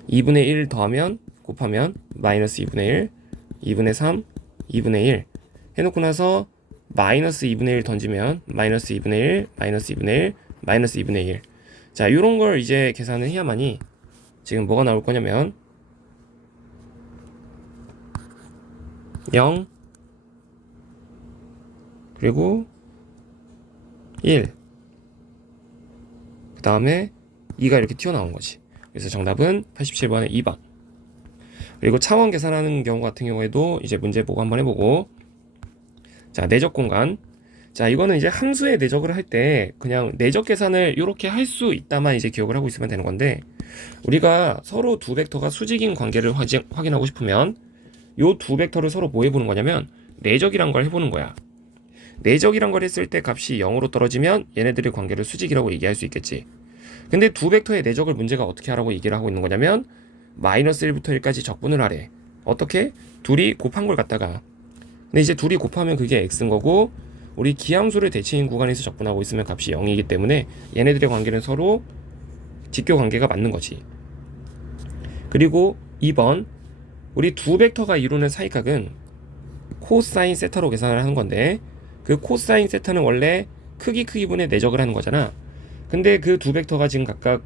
2분의 1 더하면 곱하면 마이너스 2분의 1, 2분의 3, 2분의 1 해놓고 나서 마이너스 2분의 1 던지면 마이너스 2분의 1, 마이너스 2분의 1, 마이너스 2분의 1. 자, 요런 걸 이제 계산을 해야만이 지금 뭐가 나올 거냐면 0 그리고 1 그 다음에 2가 이렇게 튀어나온 거지. 그래서 정답은 87번의 2번. 그리고 차원 계산하는 경우 같은 경우에도 이제 문제 보고 한번 해보고, 자, 내적 공간. 자, 이거는 이제 함수의 내적을 할 때 그냥 내적 계산을 이렇게 할 수 있다만 이제 기억을 하고 있으면 되는 건데, 우리가 서로 두 벡터가 수직인 관계를 확인하고 싶으면 요 두 벡터를 서로 뭐 해보는 거냐면 내적이란 걸 해보는 거야. 내적이란 걸 했을 때 값이 0으로 떨어지면 얘네들의 관계를 수직이라고 얘기할 수 있겠지. 근데 두 벡터의 내적을 문제가 어떻게 하라고 얘기를 하고 있는 거냐면 마이너스 1부터 1까지 적분을 하래. 어떻게? 둘이 곱한 걸 갖다가. 근데 이제 둘이 곱하면 그게 x인 거고, 우리 기함수를 대칭인 구간에서 적분하고 있으면 값이 0이기 때문에 얘네들의 관계는 서로 직교 관계가 맞는 거지. 그리고 2번, 우리 두 벡터가 이루는 사이각은 코사인 세타로 계산을 하는 건데, 그 코사인 세타는 원래 크기분의 내적을 하는 거잖아. 근데 그 두 벡터가 지금 각각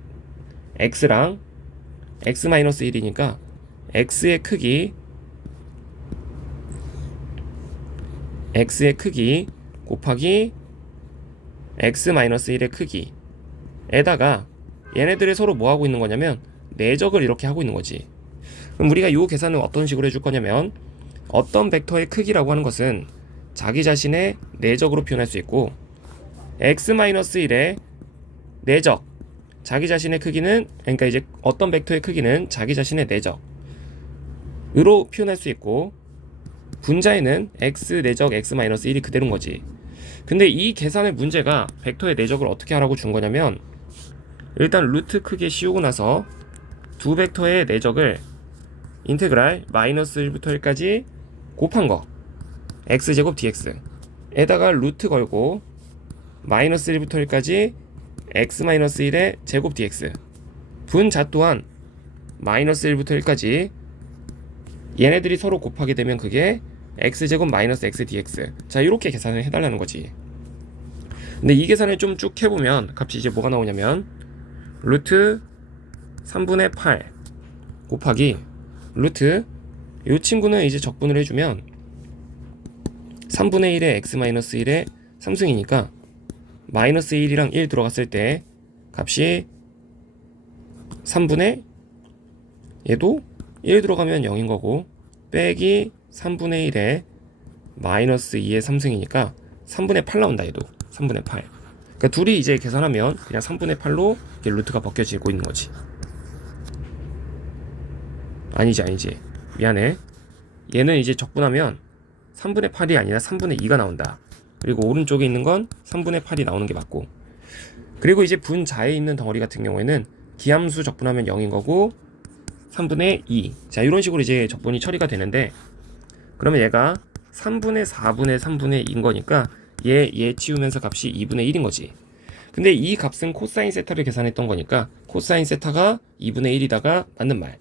x랑 x-1이니까 x의 크기 곱하기 x-1의 크기에다가 얘네들이 서로 뭐 하고 있는 거냐면 내적을 이렇게 하고 있는 거지. 그럼 우리가 이 계산을 어떤 식으로 해줄 거냐면, 어떤 벡터의 크기라고 하는 것은 자기 자신의 내적으로 표현할 수 있고, x-1의 내적, 자기 자신의 크기는, 그러니까 이제 어떤 벡터의 크기는 자기 자신의 내적으로 표현할 수 있고, 분자에는 x 내적 x-1이 그대로인 거지. 근데 이 계산의 문제가 벡터의 내적을 어떻게 하라고 준 거냐면, 일단 루트 크게 씌우고 나서 두 벡터의 내적을 인테그랄 마이너스 1부터 1까지 곱한 거 x제곱 dx에다가 루트 걸고 마이너스 1부터 1까지 x-1의 제곱 dx, 분자 또한 마이너스 1부터 1까지 얘네들이 서로 곱하게 되면 그게 x제곱 마이너스 x dx. 자, 이렇게 계산을 해달라는 거지. 근데 이 계산을 좀 쭉 해보면 값이 이제 뭐가 나오냐면 루트 3분의 8 곱하기 루트, 이 친구는 이제 적분을 해주면 3분의 1에 x-1의 3승이니까 마이너스 1이랑 1 들어갔을 때 값이 3분의, 얘도 1 들어가면 0인 거고, 빼기 3분의 1에 마이너스 2의 3승이니까 3분의 8 나온다. 얘도 3분의 8. 그러니까 둘이 이제 계산하면 그냥 3분의 8로 이렇게 루트가 벗겨지고 있는 거지. 아니지 미안해. 얘는 이제 적분하면 3분의 8이 아니라 3분의 2가 나온다. 그리고 오른쪽에 있는 건 3분의 8이 나오는 게 맞고, 그리고 이제 분자에 있는 덩어리 같은 경우에는 기함수 적분하면 0인 거고 3분의 2. 자, 이런 식으로 이제 적분이 처리가 되는데, 그러면 얘가 3분의 4분의 3분의 2인 거니까 얘 치우면서 값이 2분의 1인 거지. 근데 이 값은 코사인 세타를 계산했던 거니까 코사인 세타가 2분의 1이다가 맞는 말.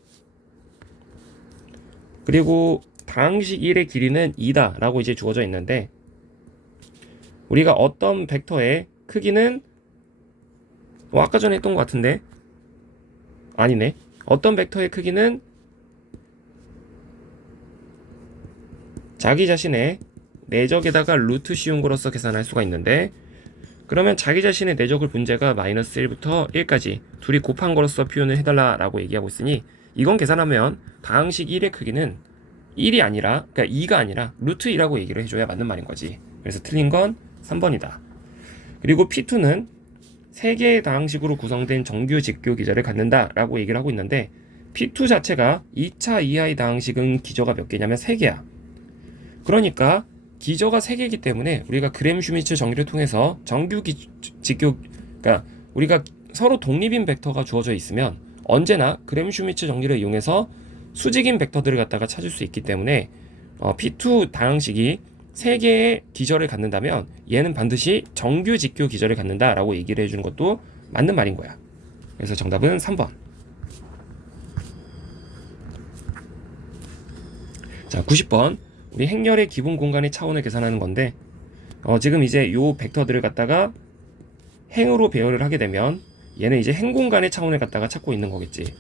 그리고 다항식 1의 길이는 2다 라고 이제 주어져 있는데, 우리가 어떤 벡터의 크기는 아까 전에 했던 것 같은데 아니네. 어떤 벡터의 크기는 자기 자신의 내적에다가 루트 씌운 거로서 계산할 수가 있는데, 그러면 자기 자신의 내적을 분제가 마이너스 1부터 1까지 둘이 곱한 거로서 표현을 해달라 라고 얘기하고 있으니, 이건 계산하면 다항식 1의 크기는 1이 아니라, 그러니까 2가 아니라 루트 2라고 얘기를 해줘야 맞는 말인 거지. 그래서 틀린 건 3번이다. 그리고 P2는 3개의 다항식으로 구성된 정규 직교 기저를 갖는다 라고 얘기를 하고 있는데, P2 자체가 2차 이하의 다항식은 기저가 몇 개냐면 3개야. 그러니까 기저가 3개이기 때문에 우리가 그램-슈미츠 정리를 통해서 직교, 그러니까 우리가 서로 독립인 벡터가 주어져 있으면 언제나 그램-슈미츠 정리를 이용해서 수직인 벡터들을 갖다가 찾을 수 있기 때문에 P2 다항식이 3개의 기저를 갖는다면 얘는 반드시 정규 직교 기저를 갖는다 라고 얘기를 해주는 것도 맞는 말인 거야. 그래서 정답은 3번. 자, 90번. 우리 행렬의 기본 공간의 차원을 계산하는 건데, 지금 이제 요 벡터들을 갖다가 행으로 배열을 하게 되면 얘는 이제 행 공간의 차원을 갖다가 찾고 있는 거겠지.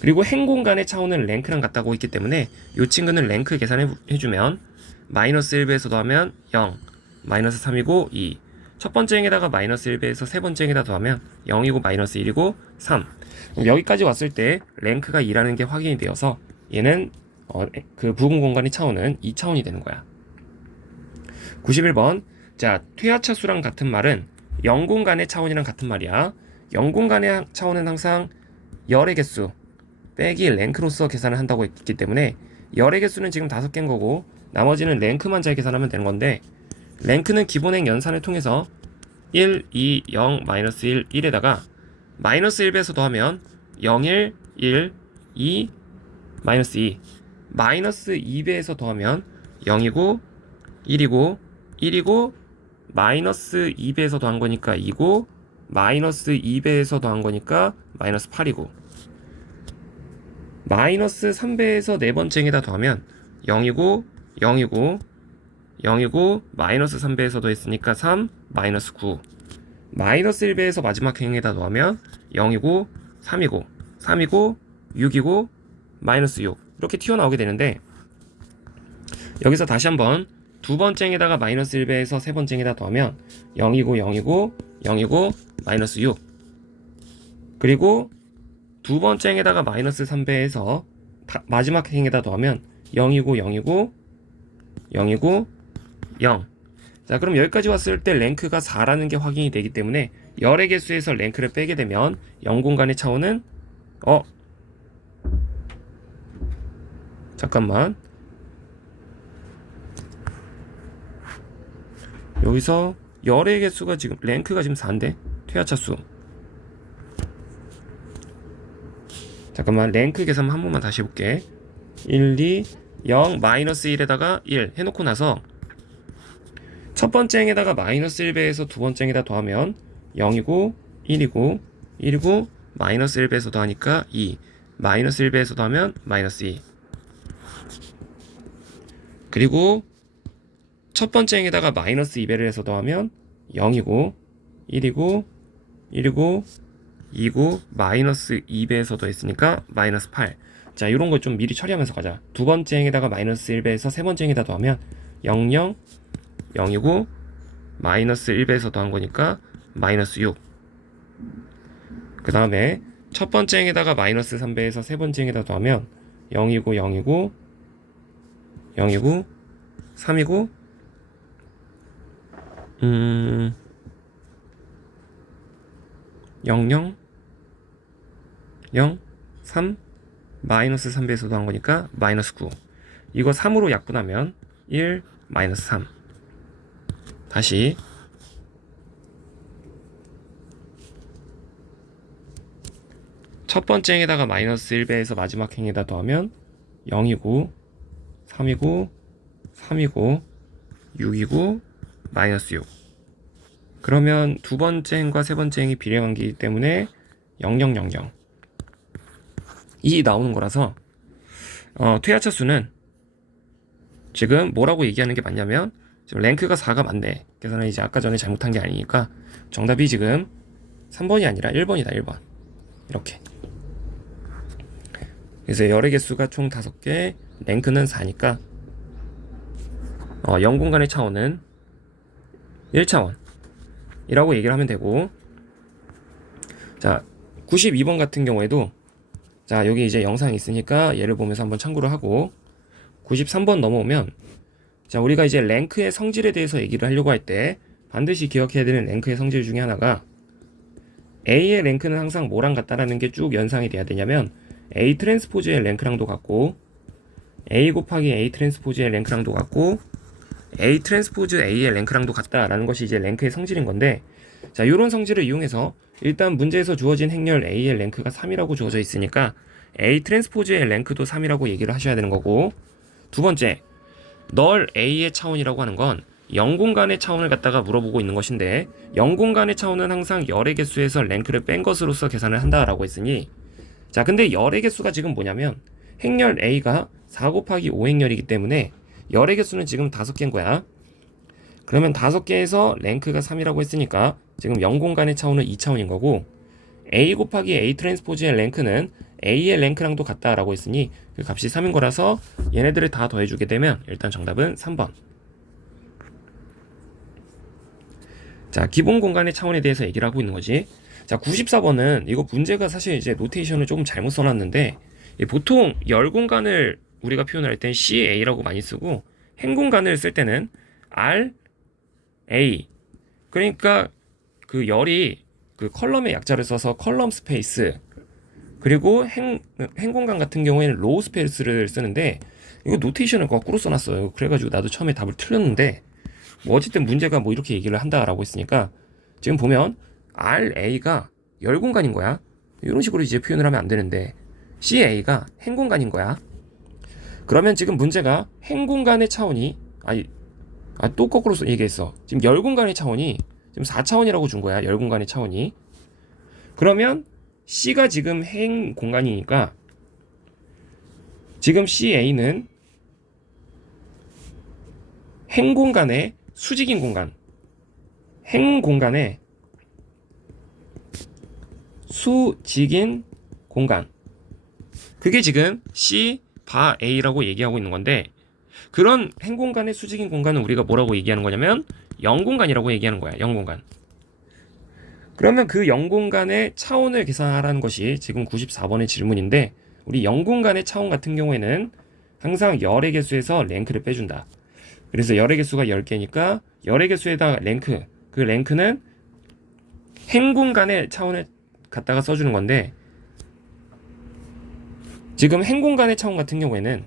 그리고 행 공간의 차원은 랭크랑 같다고 있기 때문에 요 친구는 랭크 계산해주면 마이너스 1배에서 더하면 0, 마이너스 3이고 2. 첫 번째 행에다가 마이너스 1배에서 세 번째 행에다 더하면 0이고 마이너스 1이고 3. 그럼 여기까지 왔을 때 랭크가 2라는 게 확인이 되어서 얘는 그 부분 공간의 차원은 2차원이 되는 거야. 91번. 자, 퇴화차수랑 같은 말은 0공간의 차원이랑 같은 말이야. 0공간의 차원은 항상 열의 개수 빼기 랭크로서 계산을 한다고 했기 때문에 열의 개수는 지금 5개인 거고 나머지는 랭크만 잘 계산하면 되는 건데, 랭크는 기본행 연산을 통해서 1, 2, 0, 마이너스 1, 1에다가 마이너스 1배에서 더하면 0, 1, 1, 2, 마이너스 2, 마이너스 2배에서 더하면 0이고 1이고 1이고 마이너스 2배에서 더한 거니까 2고 마이너스 2배에서 더한 거니까 마이너스 8이고 마이너스 3배에서 네 번째 행에다 더하면 0이고 0이고 0이고 마이너스 3배에서 더했으니까 3, 마이너스 9 마이너스 1배에서 마지막 행에다 더하면 0이고 3이고 3이고 6이고 마이너스 6 이렇게 튀어나오게 되는데, 여기서 다시 한번 두 번째 행에다가 마이너스 1배에서 세 번째 행에다 더하면 0이고 0이고 0이고 마이너스 6, 그리고 두 번째 행에다가 마이너스 3배에서 마지막 행에다 더하면 0이고 0이고 0이고 0. 자, 그럼 여기까지 왔을 때 랭크가 4라는 게 확인이 되기 때문에 열의 개수에서 랭크를 빼게 되면 0공간의 차원은 잠깐만, 여기서 열의 개수가 지금 랭크가 지금 4인데 퇴화차수, 잠깐만 랭크 계산 한 번만 다시 해볼게. 1, 2, 0, 마이너스 1에다가 1 해놓고 나서 첫 번째 행에다가 마이너스 1배에서 두 번째 행에다 더하면 0이고 1이고 1이고 마이너스 1배에서 더하니까 2, 마이너스 1배에서 더하면 마이너스 2, 그리고 첫 번째 행에다가 마이너스 2배를 해서 더하면 0이고 1이고 1이고 2고 마이너스 2배에서 더했으니까 마이너스 8. 자, 이런 거 좀 미리 처리하면서 가자. 두 번째 행에다가 마이너스 1배에서 세 번째 행에다 더하면 0, 0, 0이고 마이너스 1배에서 더한 거니까 마이너스 6. 그 다음에 첫 번째 행에다가 마이너스 3배에서 세 번째 행에다 더하면 0이고 0이고 0이고 3이고 0, 0, 0, 3, 마이너스 3배에서 더한 거니까 마이너스 9. 이거 3으로 약분하면 1, 마이너스 3. 다시 첫 번째 행에다가 마이너스 1배에서 마지막 행에다 더하면 0이고 3이고 3이고 6이고 마이너스 6. 그러면 두 번째 행과 세 번째 행이 비례관계이기 때문에 0, 0, 0, 0 이 나오는 거라서 퇴화차수는 지금 뭐라고 얘기하는 게 맞냐면 지금 랭크가 4가 맞네. 그래서 이제 아까 전에 잘못한 게 아니니까 정답이 지금 3번이 아니라 1번이다. 1번 이렇게. 그래서 열의 개수가 총 5개, 랭크는 4니까 0공간의 차원은 1차원 이라고 얘기를 하면 되고, 자 92번 같은 경우에도 자 여기 이제 영상이 있으니까 얘를 보면서 한번 참고를 하고, 93번 넘어오면 자 우리가 이제 랭크의 성질에 대해서 얘기를 하려고 할 때 반드시 기억해야 되는 랭크의 성질 중에 하나가 A의 랭크는 항상 뭐랑 같다라는 게 쭉 연상이 돼야 되냐면 A 트랜스포즈의 랭크랑도 같고 A 곱하기 A 트랜스포즈의 랭크랑도 같고 A 트랜스포즈 A의 랭크랑도 같다라는 것이 이제 랭크의 성질인 건데, 자, 요런 성질을 이용해서 일단 문제에서 주어진 행렬 A의 랭크가 3이라고 주어져 있으니까 A 트랜스포즈의 랭크도 3이라고 얘기를 하셔야 되는 거고, 두 번째, 널 A의 차원이라고 하는 건 0공간의 차원을 갖다가 물어보고 있는 것인데, 0공간의 차원은 항상 열의 개수에서 랭크를 뺀 것으로서 계산을 한다라고 했으니, 자, 근데 열의 개수가 지금 뭐냐면 행렬 A가 4 곱하기 5행렬이기 때문에 열의 개수는 지금 5개인 거야. 그러면 5개에서 랭크가 3이라고 했으니까 지금 0공간의 차원은 2차원인 거고, A 곱하기 A 트랜스포즈의 랭크는 A의 랭크랑도 같다라고 했으니 그 값이 3인 거라서 얘네들을 다 더해주게 되면 일단 정답은 3번. 자, 기본 공간의 차원에 대해서 얘기를 하고 있는 거지. 자, 94번은 이거 문제가 사실 이제 노테이션을 조금 잘못 써놨는데, 보통 열 공간을 우리가 표현을 할 땐 CA라고 많이 쓰고 행 공간을 쓸 때는 RA, 그러니까 그 열이 그 컬럼의 약자를 써서 컬럼 스페이스, 그리고 행 공간 같은 경우에는 로우 스페이스를 쓰는데 이거 노테이션을 거꾸로 써놨어요. 그래가지고 나도 처음에 답을 틀렸는데 뭐 어쨌든 문제가 뭐 이렇게 얘기를 한다라고 했으니까 지금 보면 RA가 열 공간인 거야. 이런 식으로 이제 표현을 하면 안 되는데 CA가 행 공간인 거야. 그러면 지금 문제가 행 공간의 차원이 또 거꾸로 얘기했어. 지금 열 공간의 차원이 지금 4차원이라고 준 거야. 열 공간의 차원이. 그러면 C가 지금 행 공간이니까 지금 CA는 행 공간의 수직인 공간, 행 공간의 수직인 공간, 그게 지금 C 바 A라고 얘기하고 있는 건데, 그런 행 공간의 수직인 공간은 우리가 뭐라고 얘기하는 거냐면 0공간이라고 얘기하는 거야. 0공간. 그러면 그 0공간의 차원을 계산하라는 것이 지금 94번의 질문인데, 우리 0공간의 차원 같은 경우에는 항상 열의 개수에서 랭크를 빼준다. 그래서 열의 개수가 10개니까 열의 개수에다 랭크, 그 랭크는 행 공간의 차원을 갖다가 써주는 건데, 지금 행 공간의 차원 같은 경우에는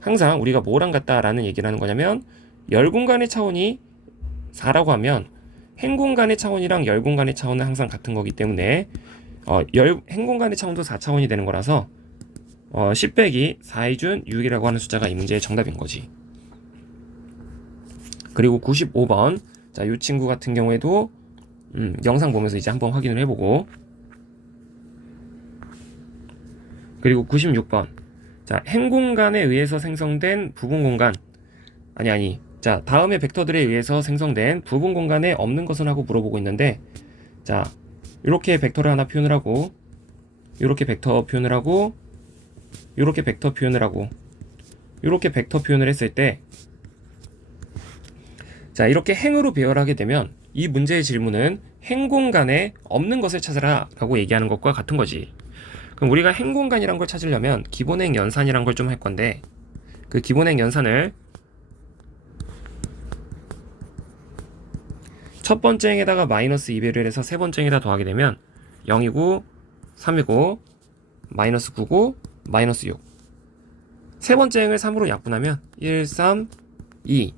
항상 우리가 뭐랑 같다라는 얘기를 하는 거냐면 열 공간의 차원이 4라고 하면 행 공간의 차원이랑 열 공간의 차원은 항상 같은 거기 때문에 행 공간의 차원도 4차원이 되는 거라서 10 빼기 4의 준 6이라고 하는 숫자가 이 문제의 정답인 거지. 그리고 95번, 자, 이 친구 같은 경우에도 영상 보면서 이제 한번 확인을 해보고, 그리고 96번, 자, 행 공간에 의해서 생성된 부분 공간, 자, 다음의 벡터들에 의해서 생성된 부분 공간에 없는 것은 하고 물어보고 있는데, 자, 이렇게 벡터를 하나 표현을 하고, 이렇게 벡터 표현을 하고, 이렇게 벡터 표현을 하고, 이렇게 벡터 표현을 했을 때, 자, 이렇게 행으로 배열하게 되면 이 문제의 질문은 행 공간에 없는 것을 찾아라 라고 얘기하는 것과 같은 거지. 그럼 우리가 행 공간이란 걸 찾으려면 기본행 연산이란 걸 좀 할 건데, 그 기본행 연산을 첫 번째 행에다가 마이너스 2배를 해서 세 번째 행에다 더하게 되면 0이고 3이고 마이너스 9고 마이너스 6. 세 번째 행을 3으로 약분하면 1, 3, 2.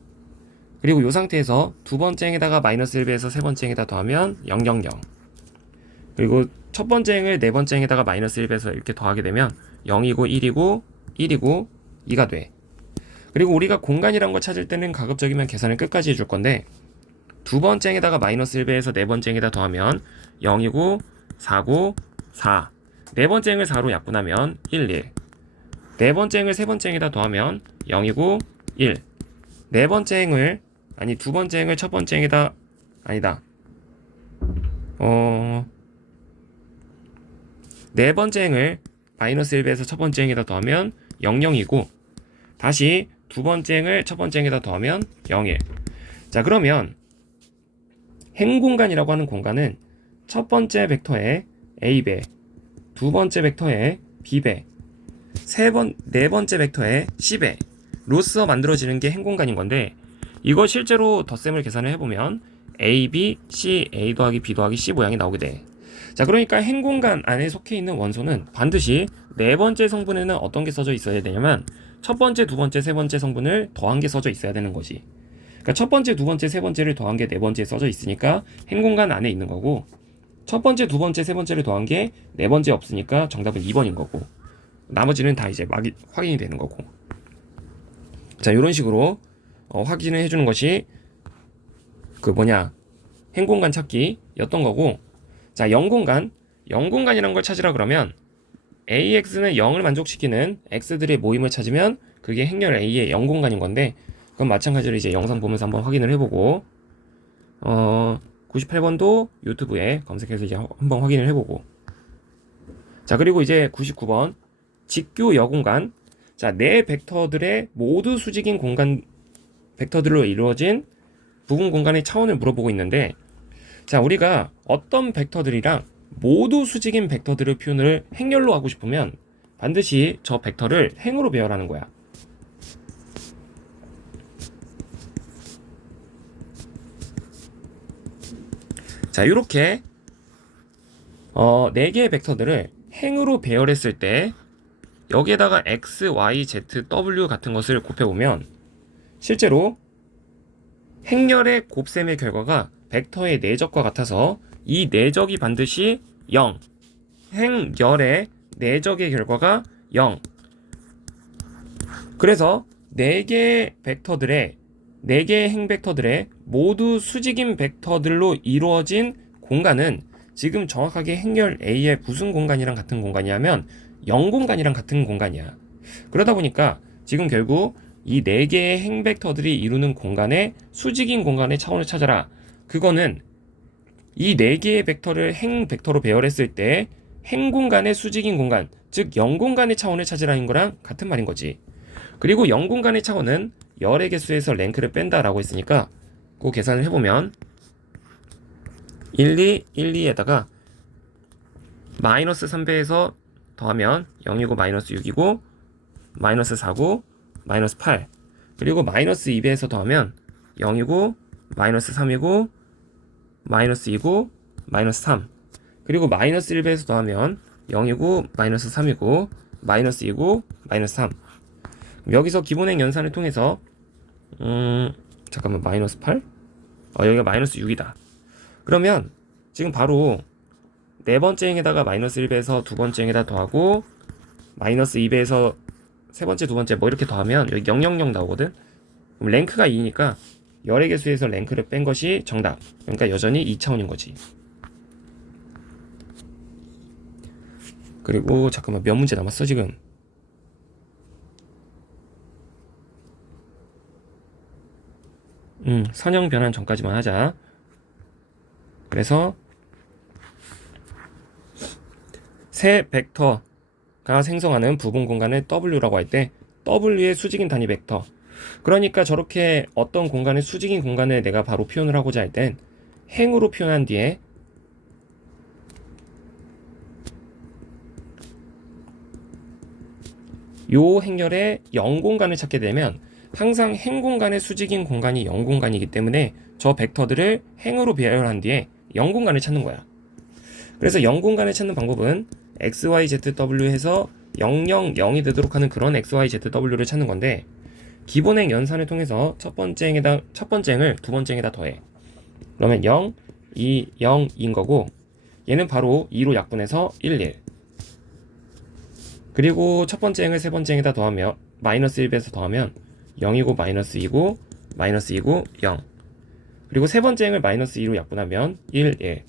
그리고 이 상태에서 두 번째 행에다가 마이너스 1배해서 세 번째 행에다 더하면 0, 0, 0. 그리고 첫 번째 행을 네 번째 행에다가 마이너스 1배해서 이렇게 더하게 되면 0이고 1이고 1이고 2가 돼. 그리고 우리가 공간이란 걸 찾을 때는 가급적이면 계산을 끝까지 해줄 건데, 두 번째 행에다가 마이너스 1배해서 네 번째 행에다 더하면 0이고 4고 4. 네 번째 행을 4로 약분하면 1, 1. 네 번째 행을 세 번째 행에다 더하면 0이고 1. 네 번째 행을 두 번째 행을 첫 번째 행에다 네 번째 행을 마이너스 1배해서 첫 번째 행에다 더하면 0, 0이고, 다시 두 번째 행을 첫 번째 행에다 더하면 0, 1. 자, 그러면 행 공간이라고 하는 공간은 첫 번째 벡터의 A배, 두 번째 벡터의 B배, 네 번째 벡터의 C배 로서 만들어지는 게 행 공간인 건데, 이거 실제로 덧셈을 계산을 해보면 A, B, C, A 더하기 B 더하기 C 모양이 나오게 돼. 자, 그러니까 행 공간 안에 속해 있는 원소는 반드시 네 번째 성분에는 어떤 게 써져 있어야 되냐면 첫 번째, 두 번째, 세 번째 성분을 더한 게 써져 있어야 되는 거지. 그러니까 첫 번째, 두 번째, 세 번째를 더한 게 네 번째에 써져 있으니까 행 공간 안에 있는 거고, 첫 번째, 두 번째, 세 번째를 더한 게 네 번째 없으니까 정답은 2번인 거고, 나머지는 다 이제 확인이 되는 거고. 자, 이런 식으로 확인을 해주는 것이 행 공간 찾기였던 거고. 자, 0공간이란 걸 찾으라 그러면 AX는 0을 만족시키는 X들의 모임을 찾으면 그게 행렬 A의 0공간인 건데, 그건 마찬가지로 이제 영상 보면서 한번 확인을 해보고, 98번도 유튜브에 검색해서 이제 한번 확인을 해보고. 자, 그리고 이제 99번 직교 여공간. 자, 네 벡터들의 모두 수직인 공간 벡터들로 이루어진 부분 공간의 차원을 물어보고 있는데, 자, 우리가 어떤 벡터들이랑 모두 수직인 벡터들의 표현을 행렬로 하고 싶으면 반드시 저 벡터를 행으로 배열하는 거야. 자, 이렇게 네 개의 벡터들을 행으로 배열했을 때 여기에다가 x, y, z, w 같은 것을 곱해보면 실제로 행렬의 곱셈의 결과가 벡터의 내적과 같아서 이 내적이 반드시 0, 행열의 내적의 결과가 0. 그래서 4개의 행 벡터들의 모두 수직인 벡터들로 이루어진 공간은 지금 정확하게 행렬 A의 무슨 공간이랑 같은 공간이냐면 0공간이랑 같은 공간이야. 그러다 보니까 지금 결국 이 4개의 행 벡터들이 이루는 공간의 수직인 공간의 차원을 찾아라. 그거는 이 4개의 벡터를 행 벡터로 배열했을 때 행 공간의 수직인 공간, 즉 0공간의 차원을 찾으라는 거랑 같은 말인 거지. 그리고 0공간의 차원은 열의 개수에서 랭크를 뺀다라고 했으니까 그 계산을 해보면 1, 2, 1, 2에다가 마이너스 3배에서 더하면 0이고 마이너스 6이고 마이너스 4고 마이너스 8, 그리고 마이너스 2배에서 더하면 0이고 마이너스 3이고 마이너스 2고 마이너스 3, 그리고 마이너스 1배에서 더하면 0이고 마이너스 3이고 마이너스 2고 마이너스 3. 여기서 기본행 연산을 통해서 잠깐만, 마이너스 8? 여기가 마이너스 6이다. 그러면 지금 바로 네 번째 행에다가 마이너스 1배에서 두 번째 행에다 더하고 마이너스 2배에서 세 번째, 두 번째 뭐 이렇게 더하면 여기 000 나오거든. 그럼 랭크가 2니까 열의 개수에서 랭크를 뺀 것이 정답. 그러니까 여전히 2차원인 거지. 그리고 잠깐만, 몇 문제 남았어 지금? 선형 변환 전까지만 하자. 그래서 세 벡터가 생성하는 부분 공간을 W라고 할 때 W의 수직인 단위 벡터. 그러니까 저렇게 어떤 공간의 수직인 공간을 내가 바로 표현을 하고자 할 땐 행으로 표현한 뒤에 요 행렬의 0공간을 찾게 되면 항상 행 공간의 수직인 공간이 0공간이기 때문에 저 벡터들을 행으로 배열한 뒤에 0공간을 찾는 거야. 그래서 0공간을 찾는 방법은 x, y, z, w 해서 0, 0, 0이 되도록 하는 그런 x, y, z, w를 찾는 건데, 기본행 연산을 통해서 첫 번째 행을 두 번째 행에다 더해. 그러면 0, 2, 0, 2인 거고, 얘는 바로 2로 약분해서 1, 1. 그리고 첫 번째 행을 세 번째 행에다 더하면 마이너스 1배에서 더하면 0이고 마이너스 2고 마이너스 2고 0. 그리고 세 번째 행을 마이너스 2로 약분하면 1, 1.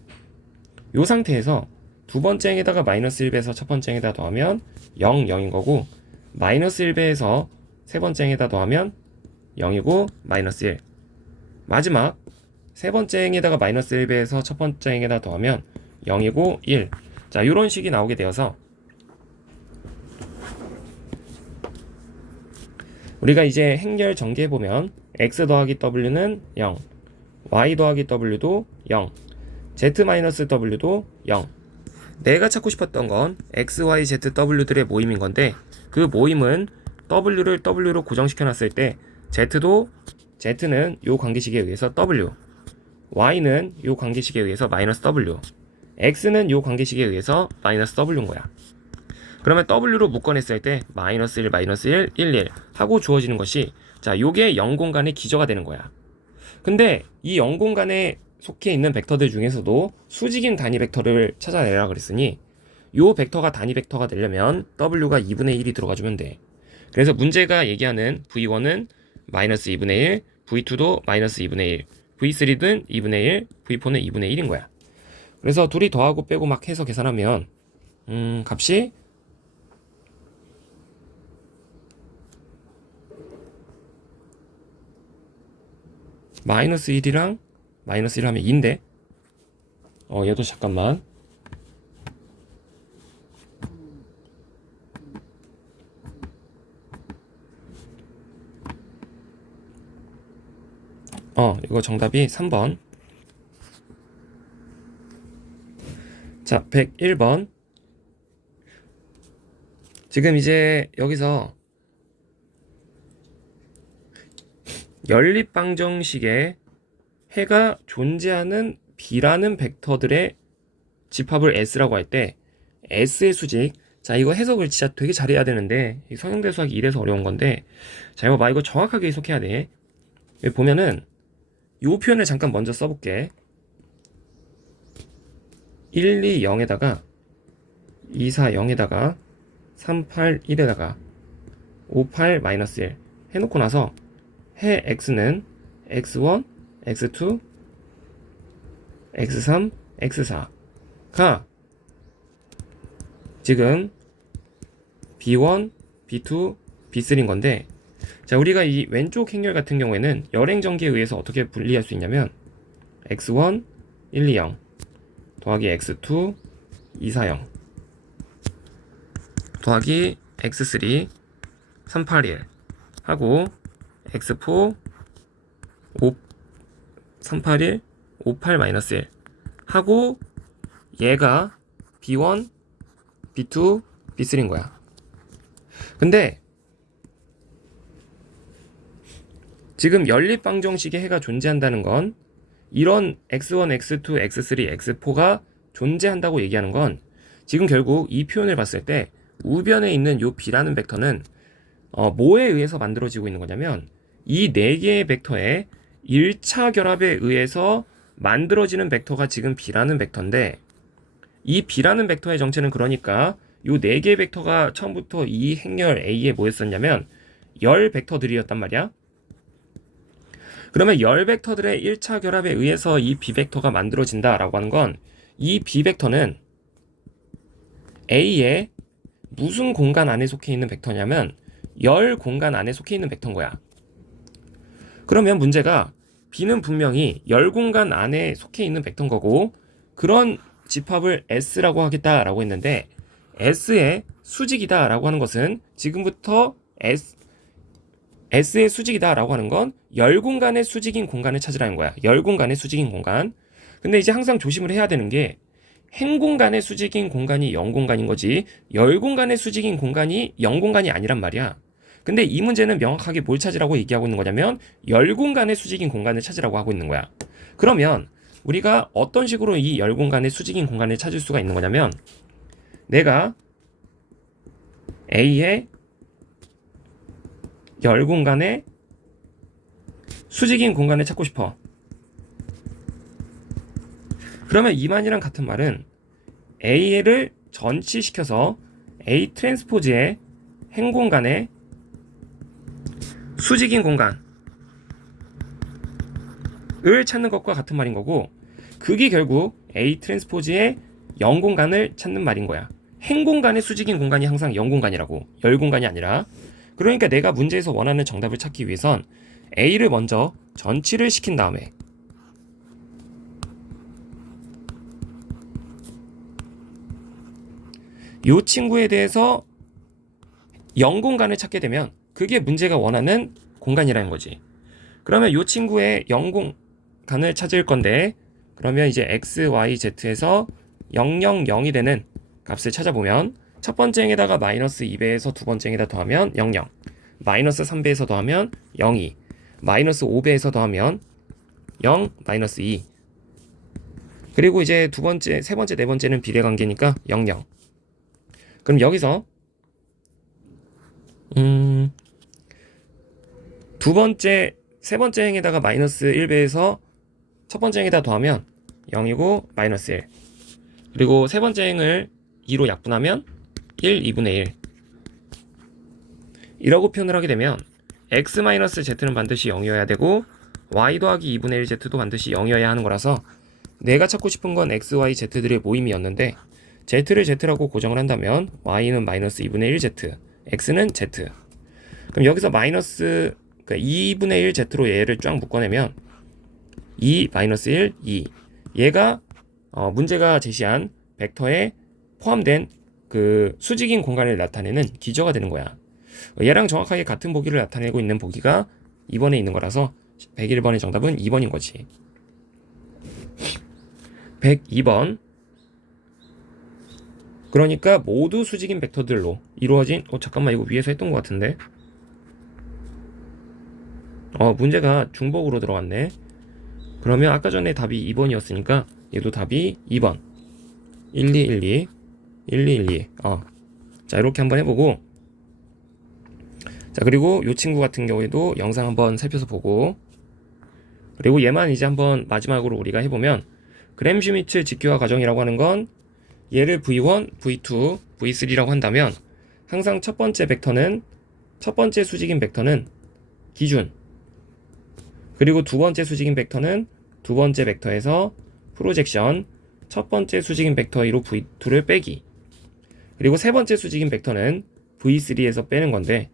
이 상태에서 두 번째 행에다가 마이너스 1배에서 첫 번째 행에다 더하면 0, 0인 거고, 마이너스 1배에서 세 번째 행에다 더하면 0이고 마이너스 1. 마지막 세 번째 행에다가 마이너스 1배에서 첫 번째 행에다 더하면 0이고 1. 자, 이런 식이 나오게 되어서 우리가 이제 행렬 전개해보면 x 더하기 w는 0, y 더하기 w도 0, z-w도 0. 내가 찾고 싶었던 건 x, y, z, w들의 모임인 건데, 그 모임은 w를 w로 고정시켜 놨을 때 z는 요 관계식에 의해서 w, y는 요 관계식에 의해서 마이너스 w, x는 요 관계식에 의해서 마이너스 w인 거야. 그러면 w로 묶어냈을 때 마이너스 1, 마이너스 1, 1, 1 하고 주어지는 것이 자 요게 0공간의 기저가 되는 거야. 근데 이 0공간에 속해 있는 벡터들 중에서도 수직인 단위 벡터를 찾아내라 그랬으니 요 벡터가 단위 벡터가 되려면 w가 2분의 1이 들어가주면 돼. 그래서 문제가 얘기하는 v1은 마이너스 2분의 1, v2도 마이너스 2분의 1, v3는 2분의 1, v4는 2분의 1인 거야. 그래서 둘이 더하고 빼고 막 해서 계산하면 값이 마이너스 1이랑 마이너스 1 하면 2인데 얘도 잠깐만 이거 정답이 3번. 자, 101번. 지금 이제 여기서 연립방정식에 해가 존재하는 B라는 벡터들의 집합을 S라고 할 때 S의 수직, 자 이거 해석을 진짜 되게 잘해야 되는데 성형대 수학이 이래서 어려운 건데, 자 이거 봐, 이거 정확하게 해석해야 돼. 여기 보면은 요 표현을 잠깐 먼저 써볼게. 1, 2, 0에다가 2, 4, 0에다가 3, 8, 1에다가 5, 8, 마이너스 1 해놓고 나서 해 x는 x1, x2, x3, x4가 지금 b1, b2, b3인 건데, 자 우리가 이 왼쪽 행렬 같은 경우에는 열행전기에 의해서 어떻게 분리할 수 있냐면 x1, 1, 2, 0 더하기 x2, 2, 4, 0 더하기 x3, 3, 8, 1 하고 x4, 5, 3, 8, 1, 5, 8, 마이너스 1 하고 얘가 b1, b2, b3인 거야. 근데 지금 연립방정식에 해가 존재한다는 건 이런 x1, x2, x3, x4가 존재한다고 얘기하는 건 지금 결국 이 표현을 봤을 때 우변에 있는 요 b라는 벡터는 뭐에 의해서 만들어지고 있는 거냐면 이 4개의 벡터의 1차 결합에 의해서 만들어지는 벡터가 지금 b라는 벡터인데, 이 b라는 벡터의 정체는 그러니까 요 4개의 벡터가 처음부터 이 행렬 A에 뭐였었냐면 열 벡터들이었단 말이야. 그러면 열 벡터들의 1차 결합에 의해서 이 b 벡터가 만들어진다라고 하는 건 이 b 벡터는 A의 무슨 공간 안에 속해 있는 벡터냐면 열 공간 안에 속해 있는 벡터인 거야. 그러면 문제가 B는 분명히 열 공간 안에 속해 있는 벡터인 거고, 그런 집합을 S라고 하겠다라고 했는데 S의 수직이다라고 하는 것은 지금부터 S의 수직이다라고 하는 건 열 공간의 수직인 공간을 찾으라는 거야. 열 공간의 수직인 공간. 근데 이제 항상 조심을 해야 되는 게 행 공간의 수직인 공간이 0 공간인 거지 열 공간의 수직인 공간이 0 공간이 아니란 말이야. 근데 이 문제는 명확하게 뭘 찾으라고 얘기하고 있는 거냐면 열 공간의 수직인 공간을 찾으라고 하고 있는 거야. 그러면 우리가 어떤 식으로 이 열 공간의 수직인 공간을 찾을 수가 있는 거냐면, 내가 A의 열 공간의 수직인 공간을 찾고 싶어. 그러면 이만이랑 같은 말은 A를 전치시켜서 A 트랜스포즈의 행 공간의 수직인 공간을 찾는 것과 같은 말인 거고, 그게 결국 A 트랜스포즈의 0 공간을 찾는 말인 거야. 행 공간의 수직인 공간이 항상 0 공간이라고, 열 공간이 아니라. 그러니까 내가 문제에서 원하는 정답을 찾기 위해선 A를 먼저 전치를 시킨 다음에 이 친구에 대해서 0 공간을 찾게 되면 그게 문제가 원하는 공간이라는 거지. 그러면 이 친구의 0 공간을 찾을 건데, 그러면 이제 x, y, z에서 0, 0, 0이 되는 값을 찾아보면 첫 번째 행에다가 마이너스 2배에서 두 번째 행에다 더하면 0, 0, 마이너스 3배에서 더하면 0, 2, 마이너스 5배에서 더하면 0, 마이너스 2. 그리고 이제 두 번째, 세 번째, 네 번째는 비례관계니까 0, 0. 그럼 여기서 두 번째, 세 번째 행에다가 마이너스 1배에서 첫 번째 행에다 더하면 0이고 마이너스 1. 그리고 세 번째 행을 2로 약분하면 1, 2분의 1. 이라고 표현을 하게 되면 x-z는 반드시 0이어야 되고 y 더하기 2분의 1z도 반드시 0이어야 하는 거라서 내가 찾고 싶은 건 x, y, z들의 모임이었는데 z를 z라고 고정을 한다면 y는 마이너스 2분의 1z, x는 z. 그럼 여기서 마이너스 그러니까 2분의 1z로 얘를 쫙 묶어내면 2, 마이너스 1, 2. 얘가 문제가 제시한 벡터에 포함된 그 수직인 공간을 나타내는 기저가 되는 거야. 얘랑 정확하게 같은 보기를 나타내고 있는 보기가 2번에 있는 거라서 101번의 정답은 2번인 거지. 102번. 그러니까 모두 수직인 벡터들로 이루어진 잠깐만 이거 위에서 했던 것 같은데 문제가 중복으로 들어왔네. 그러면 아까 전에 답이 2번이었으니까 얘도 답이 2번. 1, 2, 1, 2 1, 2, 1, 2 자 이렇게 한번 해보고 자 그리고 이 친구 같은 경우에도 영상 한번 살펴서 보고 그리고 얘만 이제 한번 마지막으로 우리가 해보면 그램-슈미트 직교화 과정이라고 하는 건 얘를 V1, V2, V3라고 한다면 항상 첫 번째 수직인 벡터는 기준 그리고 두 번째 수직인 벡터는 두 번째 벡터에서 프로젝션 첫 번째 수직인 벡터 2로 V2를 빼기 그리고 세 번째 수직인 벡터는 V3에서 빼는 건데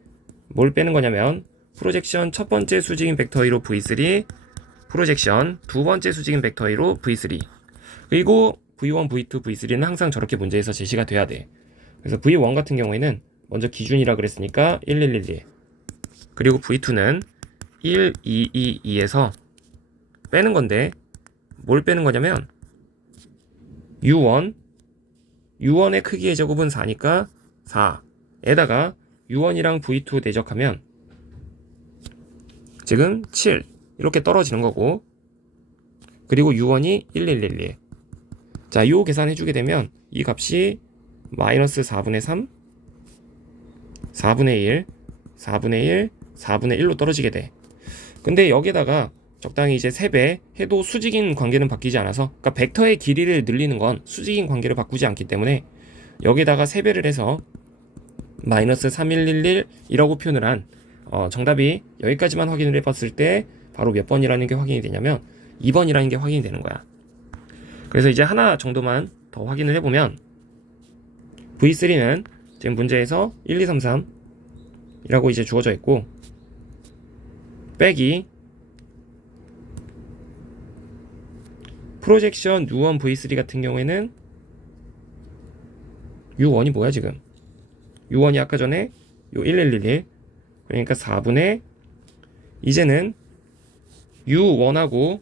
뭘 빼는 거냐면 프로젝션 첫 번째 수직인 벡터 2로 V3 프로젝션 두 번째 수직인 벡터 2로 V3 그리고 V1, V2, V3는 항상 저렇게 문제에서 제시가 돼야 돼. 그래서 V1 같은 경우에는 먼저 기준이라 그랬으니까 1, 1, 1, 1 그리고 V2는 1, 2, 2, 2에서 빼는 건데 뭘 빼는 거냐면 U1의 크기의 제곱은 4니까 4에다가 U1이랑 V2 대적하면 지금 7 이렇게 떨어지는 거고 그리고 U1이 1, 1, 1, 1 자, 요 계산 해주게 되면 이 값이 마이너스 4분의 3 4분의 1 4분의 1 4분의 1로 떨어지게 돼. 근데 여기다가 적당히 이제 3배 해도 수직인 관계는 바뀌지 않아서 그러니까 벡터의 길이를 늘리는 건 수직인 관계를 바꾸지 않기 때문에 여기다가 3배를 해서 마이너스 3111이라고 표현을 한 정답이 여기까지만 확인을 해봤을 때 바로 몇 번이라는 게 확인이 되냐면 2번이라는 게 확인이 되는 거야. 그래서 이제 하나 정도만 더 확인을 해보면 V3는 지금 문제에서 1, 2, 3, 3이라고 이제 주어져 있고 빼기 프로젝션 U1 V3 같은 경우에는 U1이 뭐야 지금 U1이 아까 전에 요 1111 그러니까 4분의 이제는 U1하고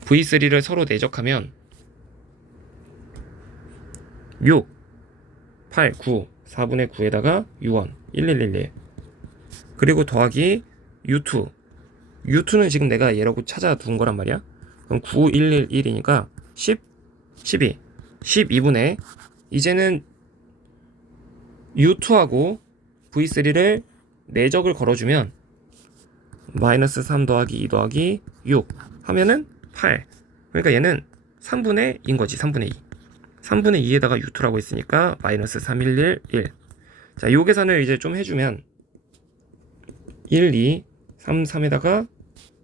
V3를 서로 내적하면 6 8 9 4분의 9에다가 U1 1111 그리고 더하기 U2는 지금 내가 얘라고 찾아둔 거란 말이야. 그럼 9 1 1 1이니까 10 12 12분의 이제는 U2하고 V3를 내적을 걸어주면 마이너스 3 더하기 2 더하기 6 하면은 8 그러니까 얘는 3분의 2인 거지 3분의 2 3분의 2에다가 U2라고 했으니까 마이너스 3 1 1 1 자, 요 계산을 이제 좀 해주면 1 2 3 3에다가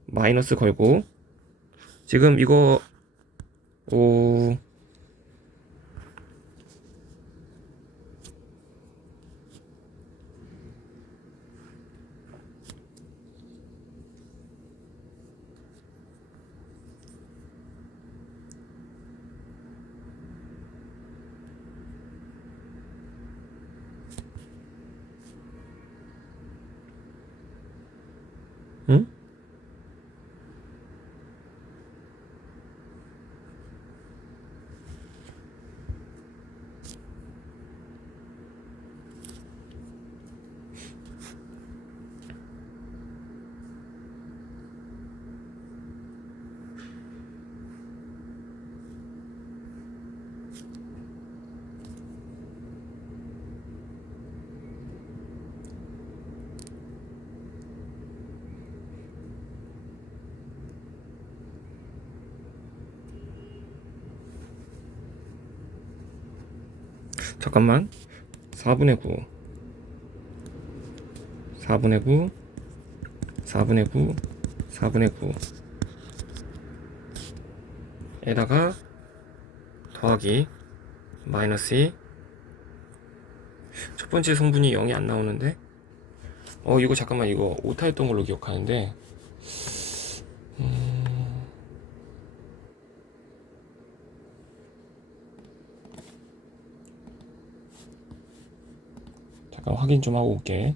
마이너스 걸고 지금 이거 응? 잠깐만. 4분의 9 4분의 9 4분의 9 4분의 9 에다가 더하기 마이너스 2. 첫 번째 성분이 0이 안 나오는데 이거 잠깐만, 이거 오타였던 걸로 기억하는데 잠깐 확인 좀 하고 올게.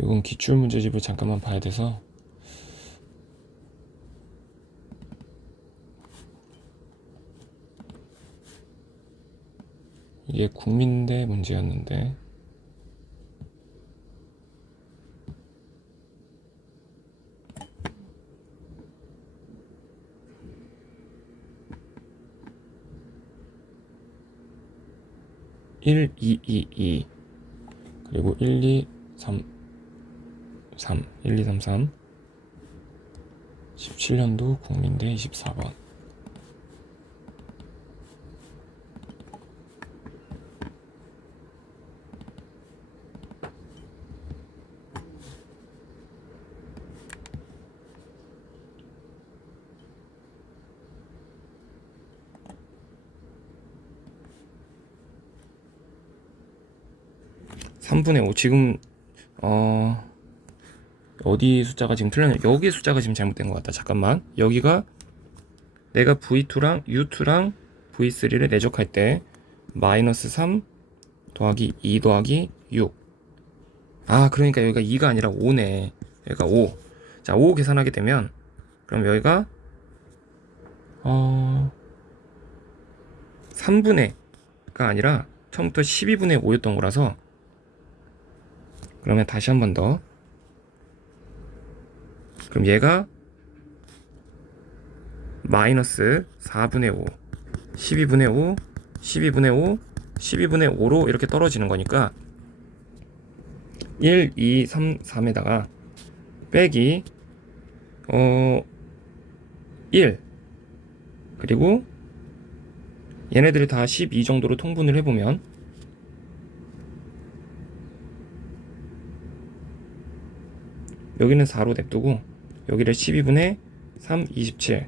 이건 기출문제집을 잠깐만 봐야 돼서. 이게 국민대 문제였는데 (1, 2, 2, 2) 그리고 1, 2, 3 1, 2, 3, 3 17년도 국민대 24번. (3분의 5) 지금 어디 숫자가 지금 틀렸냐, 여기 숫자가 지금 잘못된 것 같다. 잠깐만, 여기가 내가 V2랑 U2랑 V3를 내적할 때 마이너스 3 더하기 2 더하기 6. 그러니까 여기가 2가 아니라 5네. 여기가 5. 자, 5 계산하게 되면 그럼 여기가 3분의가 아니라 처음부터 12분의 5였던 거라서, 그러면 다시 한 번 더. 그럼 얘가 마이너스 4분의 5 12분의 5 12분의 5 12분의 5로 이렇게 떨어지는 거니까 1, 2, 3, 3에다가 빼기 1, 그리고 얘네들을 다 12 정도로 통분을 해보면 여기는 4로 냅두고 여기를 12분의 3, 27,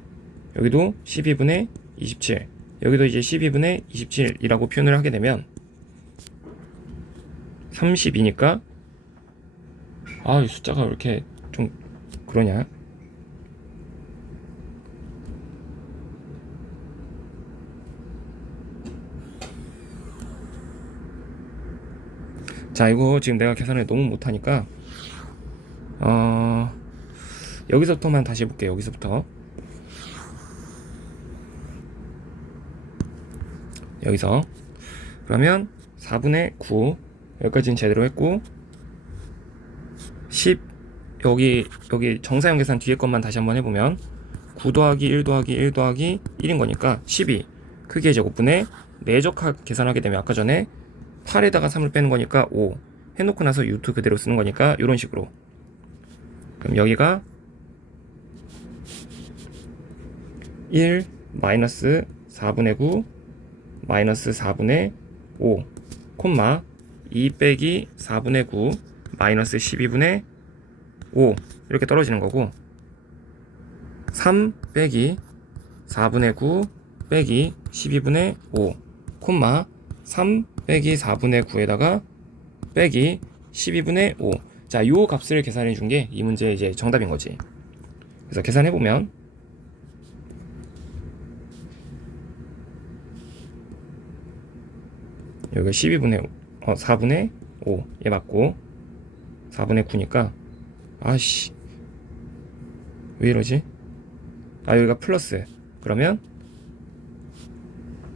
여기도 12분의 27, 여기도 이제 12분의 27이라고 표현을 하게 되면 32니까 이 숫자가 왜 이렇게 좀 그러냐. 자, 이거 지금 내가 계산을 너무 못하니까 여기서부터만 다시 해볼게요. 여기서 그러면 4분의 9 여기까지는 제대로 했고 10 여기 정사형 계산 뒤에 것만 다시 한번 해보면 9 더하기 1 더하기 1 더하기 1인 거니까 12 크기의 제곱분의 내적 계산하게 되면 아까 전에 8에다가 3을 빼는 거니까 5 해놓고 나서 U2 그대로 쓰는 거니까 이런 식으로. 그럼 여기가 1 마이너스 4분의 9 마이너스 4분의 5 콤마 2 빼기 4분의 9 마이너스 12분의 5 이렇게 떨어지는 거고, 3 빼기 4분의 9 빼기 12분의 5 콤마 3 빼기 4분의 9에다가 빼기 12분의 5. 자, 요 값을 계산해 준 게 이 문제의 이제 정답인 거지. 그래서 계산해 보면 여기가 12분의 4분의 5 얘 맞고 4분의 9니까 왜 이러지? 여기가 플러스, 그러면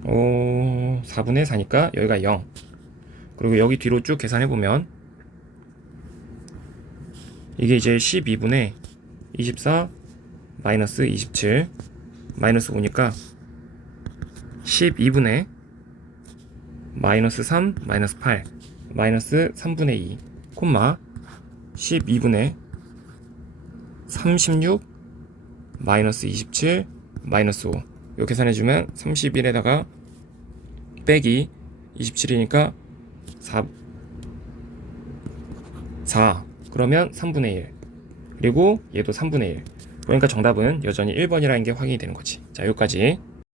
4분의 4니까 여기가 0. 그리고 여기 뒤로 쭉 계산해보면 이게 이제 12분의 24 마이너스 27 마이너스 5니까 12분의 마이너스 3, 마이너스 8, 마이너스 3분의 2, 콤마 12분의 36, 마이너스 27, 마이너스 5. 요 계산해주면 31에다가 빼기 27이니까 4. 그러면 3분의 1. 그리고 얘도 3분의 1. 그러니까 정답은 여전히 1번이라는 게 확인이 되는 거지. 자, 여기까지.